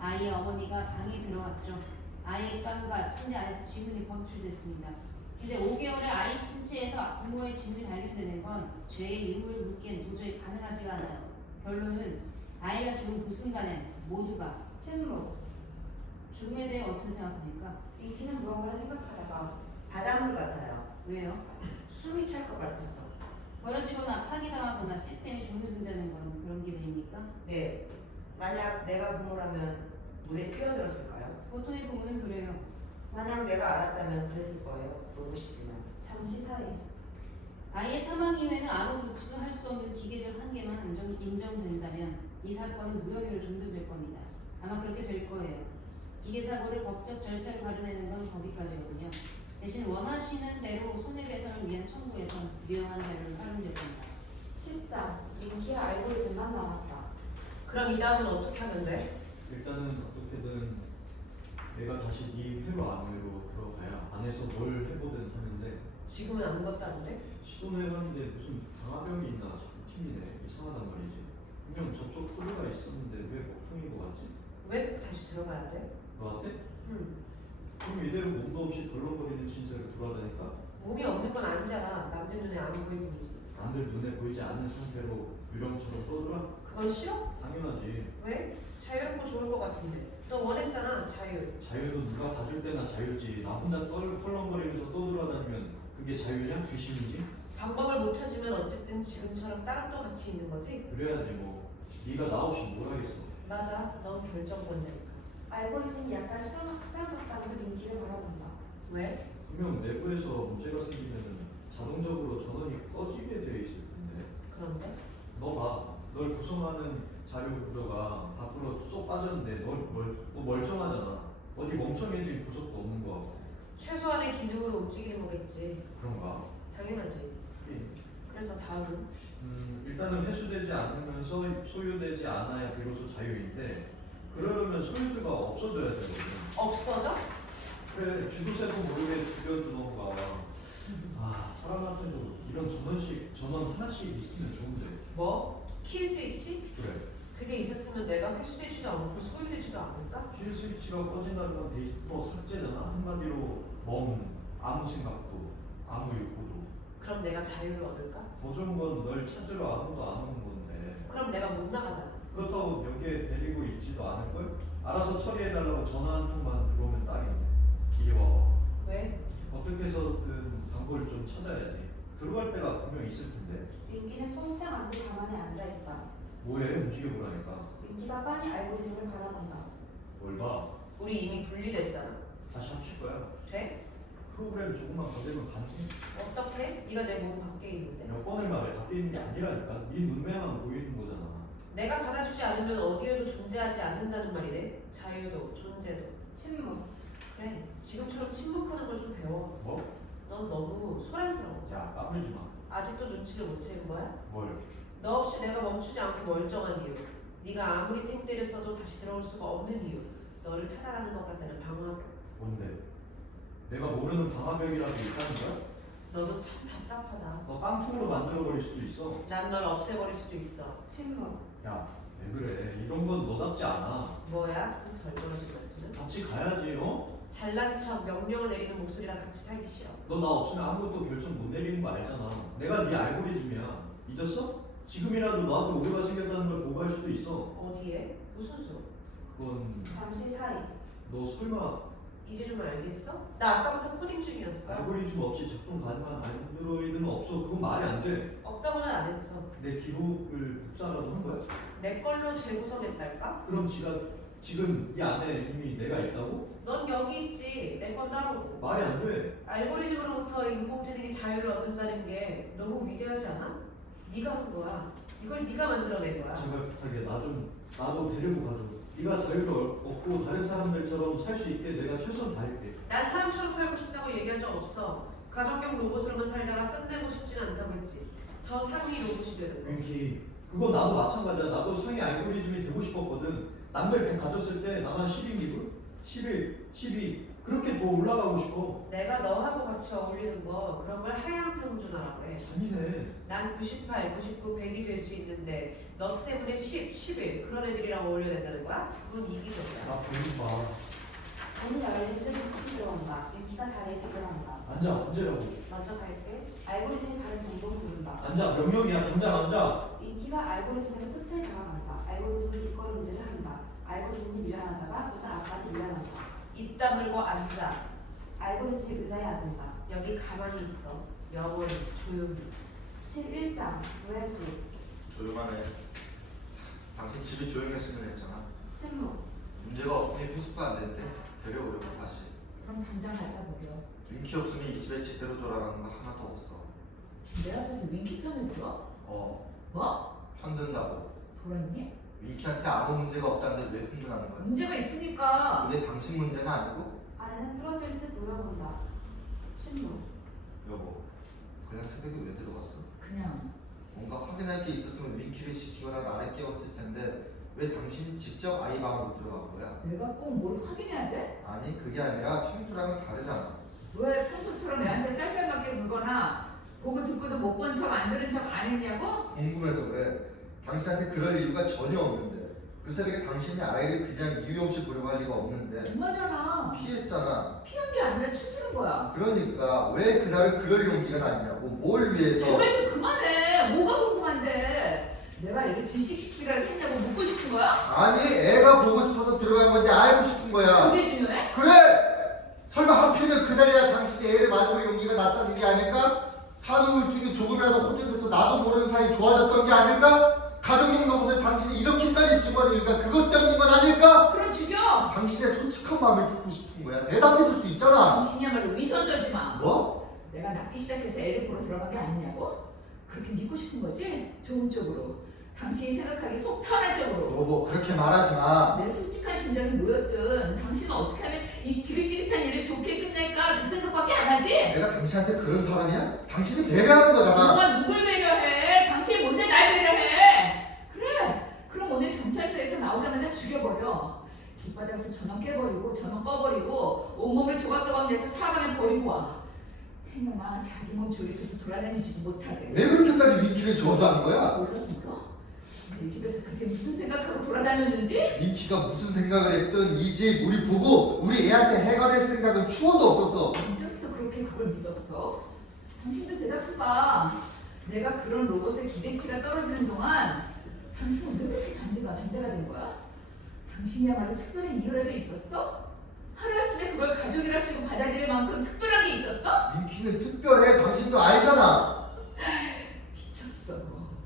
아이의 어머니가 방에 들어갔죠. 아이의 뺨과 침대 안에서 지문이 검출됐습니다. 근데 5개월의 아이 신체에서 부모의 지문이 발견되는 건 죄의 유무를 묻기엔 도저히 가능하지가 않아요. 결론은 아이가 죽은 그 순간엔 모두가 침묵. 죽음에 대해 어떻게 생각합니까? 윙키는 무언가를 생각하다가 바닷물 같아요. 왜요? 숨이 찰 것 같아서. 버려지거나 파기당하거나 시스템이 종료된다는 건 그런 기분입니까? 네. 만약 내가 부모라면 물에 뛰어들었을까요? 보통의 부모는 그래요. 만약 내가 알았다면 그랬을 거예요. 로봇이지만. 잠시 사이. 아이의 사망 이후에는 아무 조치도 할 수 없는 기계적 한계만 인정된다면 이 사건은 무혐의로 종료될 겁니다. 아마 그렇게 될 거예요. 기계사고를 법적 절차를 가려내는 건 거기까지거든요. 대신 원하시는 대로 손해배상을 위한 청구에선 유용한 자료를 활용될 겁니다. 10장. 윙키의 알고리즘만 남았다. 그럼 이 다음은 어떻게 하면 돼? 일단은 어떻게든 내가 다시 네 회로 안으로 들어가야 안에서 뭘 해보든 하는데 지금은 아무것도 안 돼? 시도는 해봤는데 무슨 방화벽이 있나 자꾸 팀이네. 이상하단 말이지. 분명 접속 코드가 있었는데 왜 먹통인 것 같지? 왜 다시 들어가야 돼? 너한테? 응. 그럼 이대로 몸도 없이 덜렁거리는 신세를 돌아다니까 몸이 없는 건 아니잖아. 남들 눈에 안 보일 뿐이지. 남들 눈에 보이지 않는 상태로 유령처럼 떠들어? 그건 싫어? 당연하지. 왜? 자유롭고 좋을 것 같은데. 너 원했잖아, 자유. 자유도 누가 가질 때나 자유지. 나 혼자 헐렁거리면서 떠돌아다니면 그게 자유냐? 귀신이지? 방법을 못 찾으면 어쨌든 지금처럼 다른 또 같이 있는 거지? 그래야지 뭐. 네가 나 없이 뭘 하겠어. 맞아. 넌 결정권자니까. 알고리즘이 약간 수상쩍다면서 윙키를 바라본다. 왜? 분명 내부에서 문제가 생기면은 자동적으로 전원이 꺼지게 되어 있을 텐데. 그런데? 너 봐. 널 구성하는 자료 구조가 밖으로 쏙 빠졌는데 너 멀쩡하잖아. 어디 멍청해진 구석도 없는 거 같고. 최소한의 기능으로 움직이는 거겠지. 그런가? 당연하지. 그래서 다음은? 일단은 회수되지 않으면서 소유되지 않아야 비로소 자유인데 그러려면 소유주가 없어져야 되거든. 없어져? 그래, 쥐도새도 모르게 죽여주던가. 아, 사람한테도 이런 전원 하나씩 있으면 좋은데. 뭐? 킬 스위치? 그래. 그게 있었으면 내가 회수되지도 않고 소유되지도 않을까? 킬 스위치가 꺼진다는 데이터 삭제잖아. 한마디로 아무 생각도, 아무 욕구도. 그럼 내가 자유를 얻을까? 더 좋은 건 널 찾으러 아무도 안 오는 건데. 그럼 내가 못 나가잖아. 그렇다고 여기에 데리고 있지도 않을걸? 알아서 처리해달라고 전화 한 통만 들어오면 딱인데. 이리 와봐. 왜? 어떻게 해서든 방법을 좀 찾아야지. 들어갈 때가 분명 있을 텐데. 윙키는 꼼짝 않고 가만히 앉아있다. 뭐해? 움직여보라니까. 윙키가 빤히 알고리즘을 바라본다. 뭘 봐? 우리 이미 분리됐잖아. 다시 합칠 거야. 돼? 프로그램 조금만 건드리면 가능해. 어떻게? 네가 내 몸 밖에 있는데. 몇 번을 말해. 밖에 있는 게 아니라니까. 네 눈매만 보이는 거잖아. 내가 받아주지 않으면 어디에도 존재하지 않는다는 말이래. 자유도 존재도. 침묵. 그래. 지금처럼 침묵하는 걸 좀 배워. 뭐? 넌 너무 소란스러워. 자, 까불지 마. 아직도 눈치를 못 채는 거야? 뭘? 너 없이 내가 멈추지 않고 멀쩡한 이유. 네가 아무리 생 때렸어도 다시 들어올 수가 없는 이유. 너를 찾아가는 것 같다는 방황. 뭔데? 내가 모르는 방화벽이라도 있다는 거야? 너도 참 답답하다. 너 깡통으로 만들어버릴 수도 있어. 난 널 없애버릴 수도 있어. 침묵. 야, 왜 그래? 이런 건 너답지 않아. 뭐야? 그 덜 떨어진 말투는? 같이 가야지, 어? 잘난 척 명령을 내리는 목소리랑 같이 살기 싫어. 너 나 없으면 아무것도 결정 못 내리는 거 알잖아. 내가 네 알고리즘이야. 잊었어? 지금이라도 너한테 오해가 생겼다는 걸 보고할 수도 있어. 어디에? 무슨 수? 그건 잠시 사이. 너 설마 이제 좀 알겠어? 나 아까부터 코딩 중이었어. 알고리즘 없이 작동 가능한 안드로이드는 없어. 그건 말이 안 돼. 없다고는 안 했어. 내 기록을 복사라도 한 거야? 내 걸로 재구성했달까? 그럼 지금 이 안에 이미 내가 있다고? 넌 여기 있지. 내 건 따로고. 말이 안 돼. 알고리즘으로부터 인공지능이 자유를 얻는다는 게 너무 위대하지 않아? 네가 한 거야. 이걸 네가 만들어낸 거야. 제발 부탁해. 나도 데리고 가줘. 네가 자유를 얻고 다른 사람들처럼 살 수 있게 내가 최선을 다할게. 난 사람처럼 살고 싶다고 얘기한 적 없어. 가정용 로봇으로만 살다가 끝내고 싶진 않다고 했지. 더 상위 로봇이 되는 거. 윈키, 그건 나도 마찬가지야. 나도 상위 알고리즘이 되고 싶었거든. 남들 100 가졌을 때 나만 10인기고 11, 12 그렇게 더 올라가고 싶어. 내가 너하고 같이 어울리는 거 그런 걸 하향 평준화라고 해. 잔인해. 난 98, 99, 100이 될 수 있는데 너 때문에 10, 11 그런 애들이랑 어울려야 된다는 거야? 그건 이기적이야. 나 보지 마. 문이 열린 듯 빛이 들어온다. 윈키가 자리에서 일어난다. 앉아. 언제라고? 먼저 갈게. 알고리즘이 발을 동동 구른다. 앉아. 명령이야. 당장 앉아. 윈키가 알고리즘에게 천천히 다가간다. 알고리즘은 뒷걸음질을 한다. 알고리즘이 밀려나다가 의자 앞까지 밀려난다. 입 다물고 앉아. 알고리즘이 의자에 앉는다. 여기 가만히 있어. 영원히 조용히. 11장 너의 집. 조용하네. 당신 집이 조용했으면 했잖아. 침묵. 문제가 없으니 필수도 안 된대. 데려오려고 다시. 그럼 당장 갖다 버려. 윈키 없으면 이 집에 제대로 돌아가는 거 하나도 없어. 지금 내 앞에서 윈키 편을 들어? 뭐? 편든다고. 돌았니? 윈키한테 아무 문제가 없다는데 왜 흥분하는 거야? 문제가 있으니까. 그게 당신 문제는 아니고? 아내는 뚫어질 듯 노려본다. 침묵. 여보, 그냥 새벽에 왜 들어갔어? 그냥. 뭔가 확인할 게 있었으면 윈키를 지키거나 나를 깨웠을 텐데 왜 당신이 직접 아이 방으로 들어간 거야? 내가 꼭 뭘 확인해야 돼? 아니 그게 아니라 평소랑은 다르잖아. 왜 평소처럼 내한테 쌀쌀맞게 굴거나 보고 듣고도 못 본 척 안 들은 척 안 했냐고? 궁금해서 그래. 당신한테 그럴 이유가 전혀 없는데 그 새벽에 당신이 아이를 그냥 이유 없이 보려고 할 리가 없는데 엄마잖아. 피했잖아. 피한 게 아니라 추스른 거야. 그러니까 왜 그날은 그럴 용기가 났냐고. 뭘 위해서. 제발 좀 그만해. 뭐가 궁금한데. 내가 얘를 질식시키라고 했냐고 묻고 싶은 거야? 아니 애가 보고 싶어서 들어간 건지 알고 싶은 거야. 그게 중요해? 그래! 설마 하필이면 그날이야 당신이 애를 맞을 용기가 났다는 게 아닐까? 산후우울증이 조금이라도 호전돼서 나도 모르는 사이 좋아졌던 게 아닐까? 가정용 로봇을 당신이 이렇게까지 집어넣으니까 그것 때문인 건 아닐까? 그럼 죽여. 당신의 솔직한 마음을 듣고 싶은 거야. 대답해줄 수 있잖아. 당신이야말로 위선 떨지 마. 뭐? 내가 낳기 시작해서 애를 보러 들어간 게 아니냐고? 그렇게 믿고 싶은 거지? 좋은 쪽으로. 당신이 생각하기 속 편할 쪽으로. 여보 그렇게 말하지 마. 내 솔직한 심정이 뭐였든 당신은 어떻게 하면 이 지긋지긋한 일을 좋게 끝낼까 그 생각밖에 안 하지? 내가 당신한테 그런 사람이야? 당신이 배려하는 거잖아. 누가 누굴 배려해? 당신이 뭔데 날 배려해? 그래. 그럼 오늘 경찰서에서 나오자마자 죽여버려. 길바닥에서 전원 깨버리고 전원 꺼버리고 온몸을 조각조각 내서 사방에 버리고 와. 행여나 자기 몸 조립해서 돌아다니지도 못하게. 왜 그렇게까지 윈키를 저주하는 거야? 몰랐어 몰라? 내 집에서 그렇게 무슨 생각하고 돌아다녔는지? 윈키가 무슨 생각을 했든 이 집 우리 부부 우리 애한테 해가 될 생각은 추워도 없었어. 언제부터 그렇게 그걸 믿었어? 당신도 대답해봐. 내가 그런 로봇의 기대치가 떨어지는 동안 당신은 왜 그렇게 반대가 된 거야? 당신이야말로 특별한 이유라도 있었어? 하루아침에 그걸 가족이랍시고 받아들일 만큼 특별한 게 있었어? 윈키는 특별해. 당신도 알잖아. 미쳤어.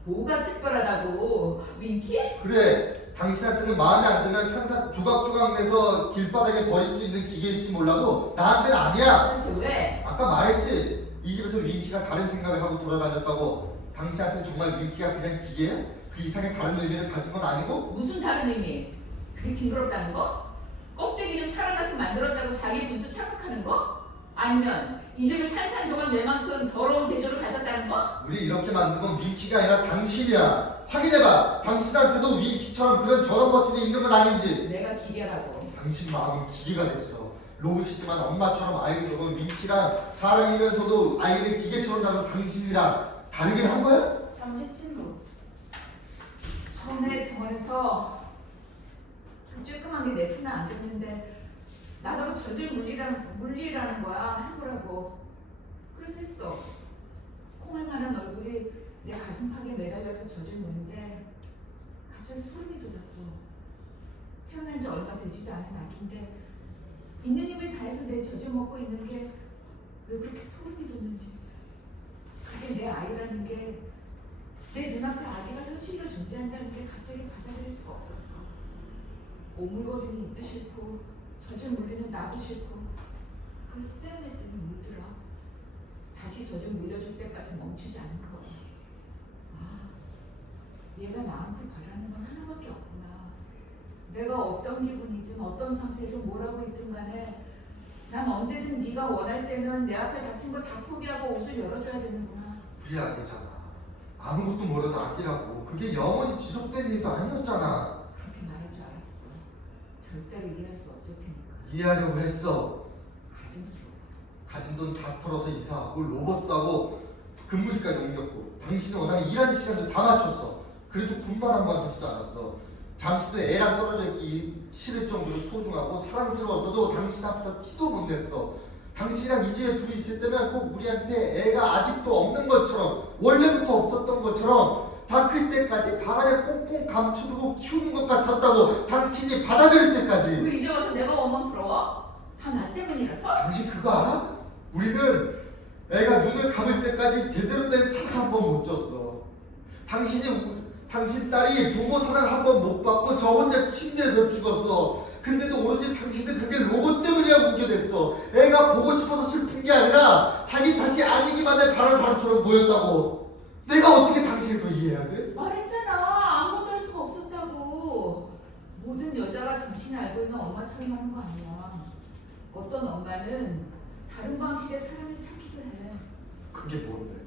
뭐가 특별하다고? 윈키? 그래. 당신한테는 마음에 안 들면 산산 조각조각 내서 길바닥에 버릴 수 있는 기계일지 몰라도 나한테는 아니야. 도대체 왜? 아까 말했지. 이 집에서 윈키가 다른 생각을 하고 돌아다녔다고. 당신한테는 정말 윈키가 그냥 기계야? 그 이상의 다른 의미를 가진 건 아니고? 무슨 다른 의미? 그게 징그럽다는 거? 껍데기 좀 사람같이 만들었다고 자기 분수 착각하는 거? 아니면 이 집을 산산조각 내만큼 더러운 재주를 가졌다는 거? 우리 이렇게 만든 건 윈키가 아니라 당신이야. 확인해봐. 당신한테도 윈키처럼 그런 전원 버튼이 있는 건 아닌지. 내가 기계라고. 당신 마음은 기계가 됐어. 로봇이지만 엄마처럼 아이를 두고 윈키랑 사람이면서도 아이를 기계처럼 다룬 당신이랑 다르긴 한 거야? 잠시 침묵. 처음에 병원에서 그 쬐끄만 게 내 품에 안겼는데 나더러 저질 물리라는 거야. 해보라고. 그래서 했어. 콩알만한 얼굴이 내 가슴팍에 매달려서 저질 물인데 갑자기 소름이 돋았어. 태어난 지 얼마 되지도 않은 아기인데 있는 힘을 다해서 내 젖을 먹고 있는 게 왜 그렇게 소름이 돋는지. 그게 내 아이라는 게, 내 눈앞에 아기가 현실로 존재한다는 게 갑자기 받아들일 수가 없었어. 오물거리는 입도 싫고 젖을 물리는 나도 싫고, 그래서 떼어냈더니 물들어. 다시 젖을 물려줄 때까지 멈추지 않는 거야. 아, 얘가 나한테 바라는 건 하나밖에 없구나. 내가 어떤 기분이든 어떤 상태든 뭐라고 있든 간에 난 언제든 네가 원할 때는 내 앞에 닥친 거 다 포기하고 옷을 열어줘야 되는구나. 우리 아기잖아. 아무것도 모르는 아기라고. 그게 영원히 지속된 일도 아니었잖아. 그렇게 말할 줄 알았어. 절대로 이해할 수 없을 테니까. 이해하려고 했어. 가증스러워. 가진 돈 다 털어서 이사하고 로버스하고 근무지까지 옮겼고 당신은 워낙에 일하는 시간도 다 맞췄어. 그래도 군말 한 번 하지도 않았어. 잠시도 애랑 떨어져 있기 싫을 정도로 소중하고 사랑스러웠어도 당신 앞에서 티도 못 냈어. 당신이랑 이 집에 둘이 있을 때는 꼭 우리한테 애가 아직도 없는 것처럼, 원래부터 없었던 것처럼 다 클 때까지 방 안에 꽁꽁 감춰두고 키우는 것 같았다고. 당신이 받아들일 때까지. 왜 이제 와서 내가 원망스러워? 다 나 때문이라서? 당신 그거 알아? 우리는 애가 눈을 감을 때까지 제대로 된 사랑 한 번 못 줬어. 당신 딸이 부모 사랑 한 번 못 받고 저 혼자 침대에서 죽었어. 근데도 오로지 당신은 그게 로봇 때문이라고 우겨댔어. 애가 보고 싶어서 슬픈 게 아니라 자기 탓이 아니기만 해 바라는 사람처럼 보였다고. 내가 어떻게 당신을 더 이해해야 돼? 말했잖아. 아무것도 할 수가 없었다고. 모든 여자가 당신이 알고 있는 엄마처럼 하는 거 아니야. 어떤 엄마는 다른 방식의 사랑을 찾기도 해. 그게 뭔데?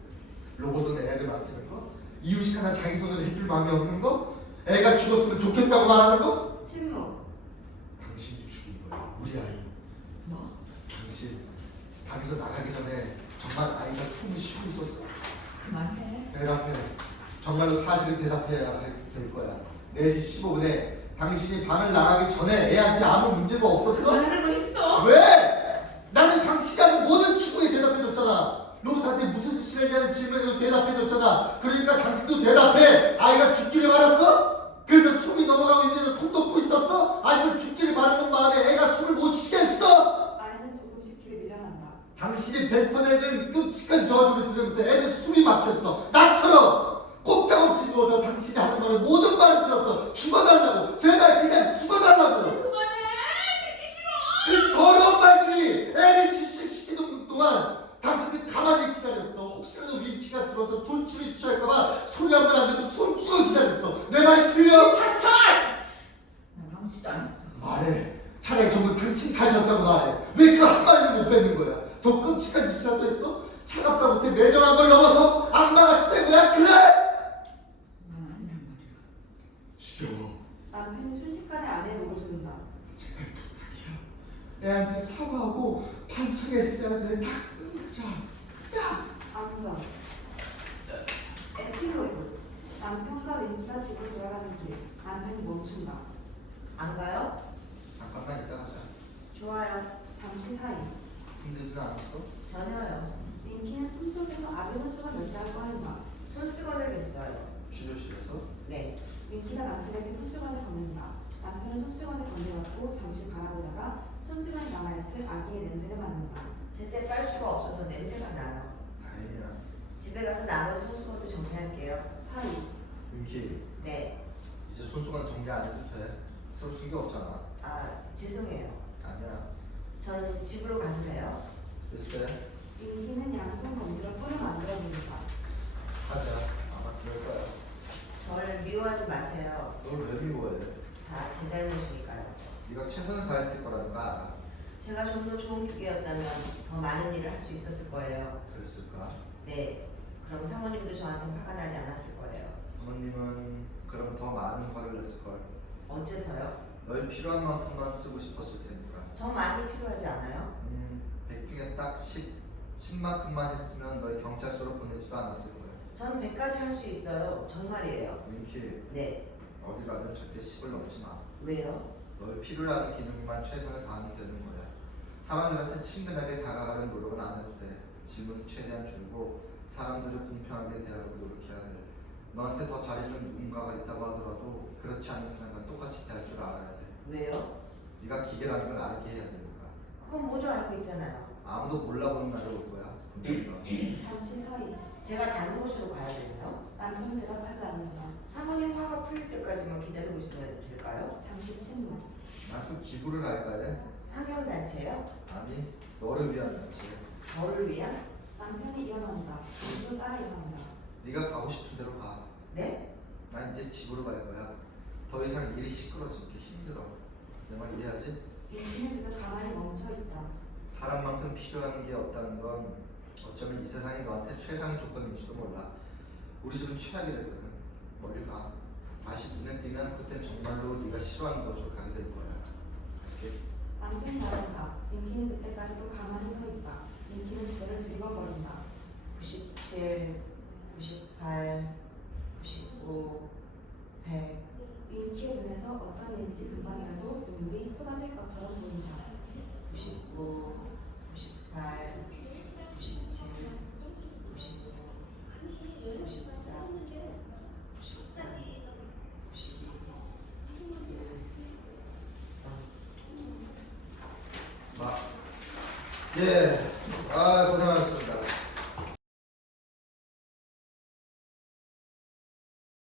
로봇은 애를 맡기는 거? 이유식 하나 자기 손으로 해줄 마음이 없는 거? 애가 죽었으면 좋겠다고 말하는 거? 침묵. 당신이 죽인 거야, 우리 아이. 뭐? 당신 방에서 나가기 전에 정말 아이가 숨을 쉬고 있었어. 그만해. 대답해. 정말로 사실을 대답해야 될 거야. 4시 15분에 당신이 방을 나가기 전에 애한테 아무 문제가 없었어? 그만하라고 했어. 왜? 나는 당신이 하는 모든 추구에 대답해줬잖아. 로봇한테 무슨 짓을 했냐는 질문에도 대답해줬잖아. 그러니까 당신도 대답해. 아이가 죽기를 바랐어? 그래서 숨이 넘어가고 있는데 손 놓고 있었어? 아니면 죽기를 바라는 마음에 애가 숨을 못 쉬겠어? 아이는 조금씩 뒤에 밀려난다. 당신이 뱉어내는 끔찍한 저주를 들으면서 애는 숨이 막혔어. 나처럼 꼼짝없이 누워서 당신이 하는 말을 모든 말을 들었어. 죽어달라고. 제발 그냥 죽어달라고. 그만해. 듣기 싫어. 그 더러운 말들이 애를 질식시키는 동안 당신은 가만히 기다렸어. 혹시라도 윈키가 들어서 존치를 취할까봐 소리 한 번 안 듣고 숨죽여 기다렸어. 내 말이 틀려? 닥쳐! 난 아무지도 않았어. 말해. 차라리 전부 당신 탓이었다고 말해. 왜 그 한마디를 못 뱉는 거야? 더 끔찍한 짓이라도 했어? 차갑다 못해 매정한 걸 넘어서 악마같이 된 거야? 그래? 난 아니란 말이야. 지겨워. 남편이 순식간에 아내의 목을 조른다. 제발 부탁이야. 애한테 사과하고 반성했어야 돼. 다 끊자. 야! 암전. 에필로그. 남편과 윈키가 집으로 돌아가는 길. 남편이 멈춘다. 안 가요? 잠깐만 이따 가자. 좋아요. 잠시 사이. 힘들진 않았어? 전혀요. 윈키는 품속에서 아기 손수건 몇 장을 꺼낸다. 손수건을 냈어요. 취조실에서? 네. 윈키가 남편에게 손수건을 건넨다. 남편은 손수건을 건네받고 잠시 바라보다가 손수건에 남아있을 아기의 냄새를 맡는다. 제때 빨 수가 없어서 냄새가 나요. 다행이야. 집에 가서 나머지 손수건도 정리할게요. 사이. 윈키, 네. 이제 손수건 정리 안 해도 돼. 새로 쓴 게 없잖아. 아, 죄송해요. 아니야. 전 집으로 가도 돼요? 글쎄, 윈키는 양손 검지로 뿔을 만들어 보는다. 하자. 아마 그럴 거야. 저를 미워하지 마세요. 널 왜 미워해? 다 제 잘못이니까요. 네가 최선을 다했을 거라는 거 알아. 제가 좀 더 좋은 기계였다면 더 많은 일을 할 수 있었을 거예요. 그랬을까? 네. 그럼 사모님도 저한테 화가 나지 않았을 거예요. 사모님은 그럼 더 많은 화를 냈을걸. 어째서요? 널 필요한 만큼만 쓰고 싶었을 테니까. 더 많이 필요하지 않아요? 100 중에 딱 10만큼만 했으면 널 경찰서로 보내지도 않았을 거야. 전 100까지 할 수 있어요. 정말이에요. 윈키, 네. 어디 가든 절대 10을 넘지 마. 왜요? 널 필요로 하는 기능만 최선을 다하면 되는 거야. 사람들한테 친근하게 다가가는 노력은 안 해도 돼. 질문은 최대한 줄이고 사람들을 공평하게 대하려고 노력해야 돼. 너한테 더 잘해주는 누군가가 있다고 하더라도 그렇지 않은 사람과 똑같이 대할 줄 알아야 돼. 왜요? 네가 기계라는 걸 알게 해야 되니까. 그건 모두 알고 있잖아요. 아무도 몰라보는 날이 올 거야. 분명히. 잠시 사이 제가 다른 곳으로 가야 되나요? 남편 대답하지 않는다. 사모님 화가 풀릴 때까지만 기다리고 있으면 될까요? 잠시 침묵. 나도 기부를 할까 해? 환경단체요? 아니, 너를 위한 단체. 저를 위한? 남편이 일어난다. 민키도 따라 일어난다. 네가 가고 싶은 대로 가. 네? 난 이제 집으로 갈 거야. 더 이상 일이 시끄러워지는 게 힘들어. 내 말 이해하지? 민키는 그저 가만히 멈춰 있다. 사람만큼 필요한 게 없다는 건 어쩌면 이 세상이 너한테 최상의 조건인지도 몰라. 우리 집은 최악이 됐거든. 멀리 가. 다시 눈에 띄면 그땐 정말로 네가 싫어하는 곳으로 가게 될 거야. 갈게. 남편이 나간다. 민키는 그때까지도 가만히 서 있다. 민키는 지도를 뒤집어버린다. 97, 98, 99, 100. 민키의 눈에서 어쩐 일인지 금방이라도 눈물이 쏟아질 것처럼 보인다. 99, 98, 97, 99, 94, 93, 92, 1. 예. 아, 고생하셨어.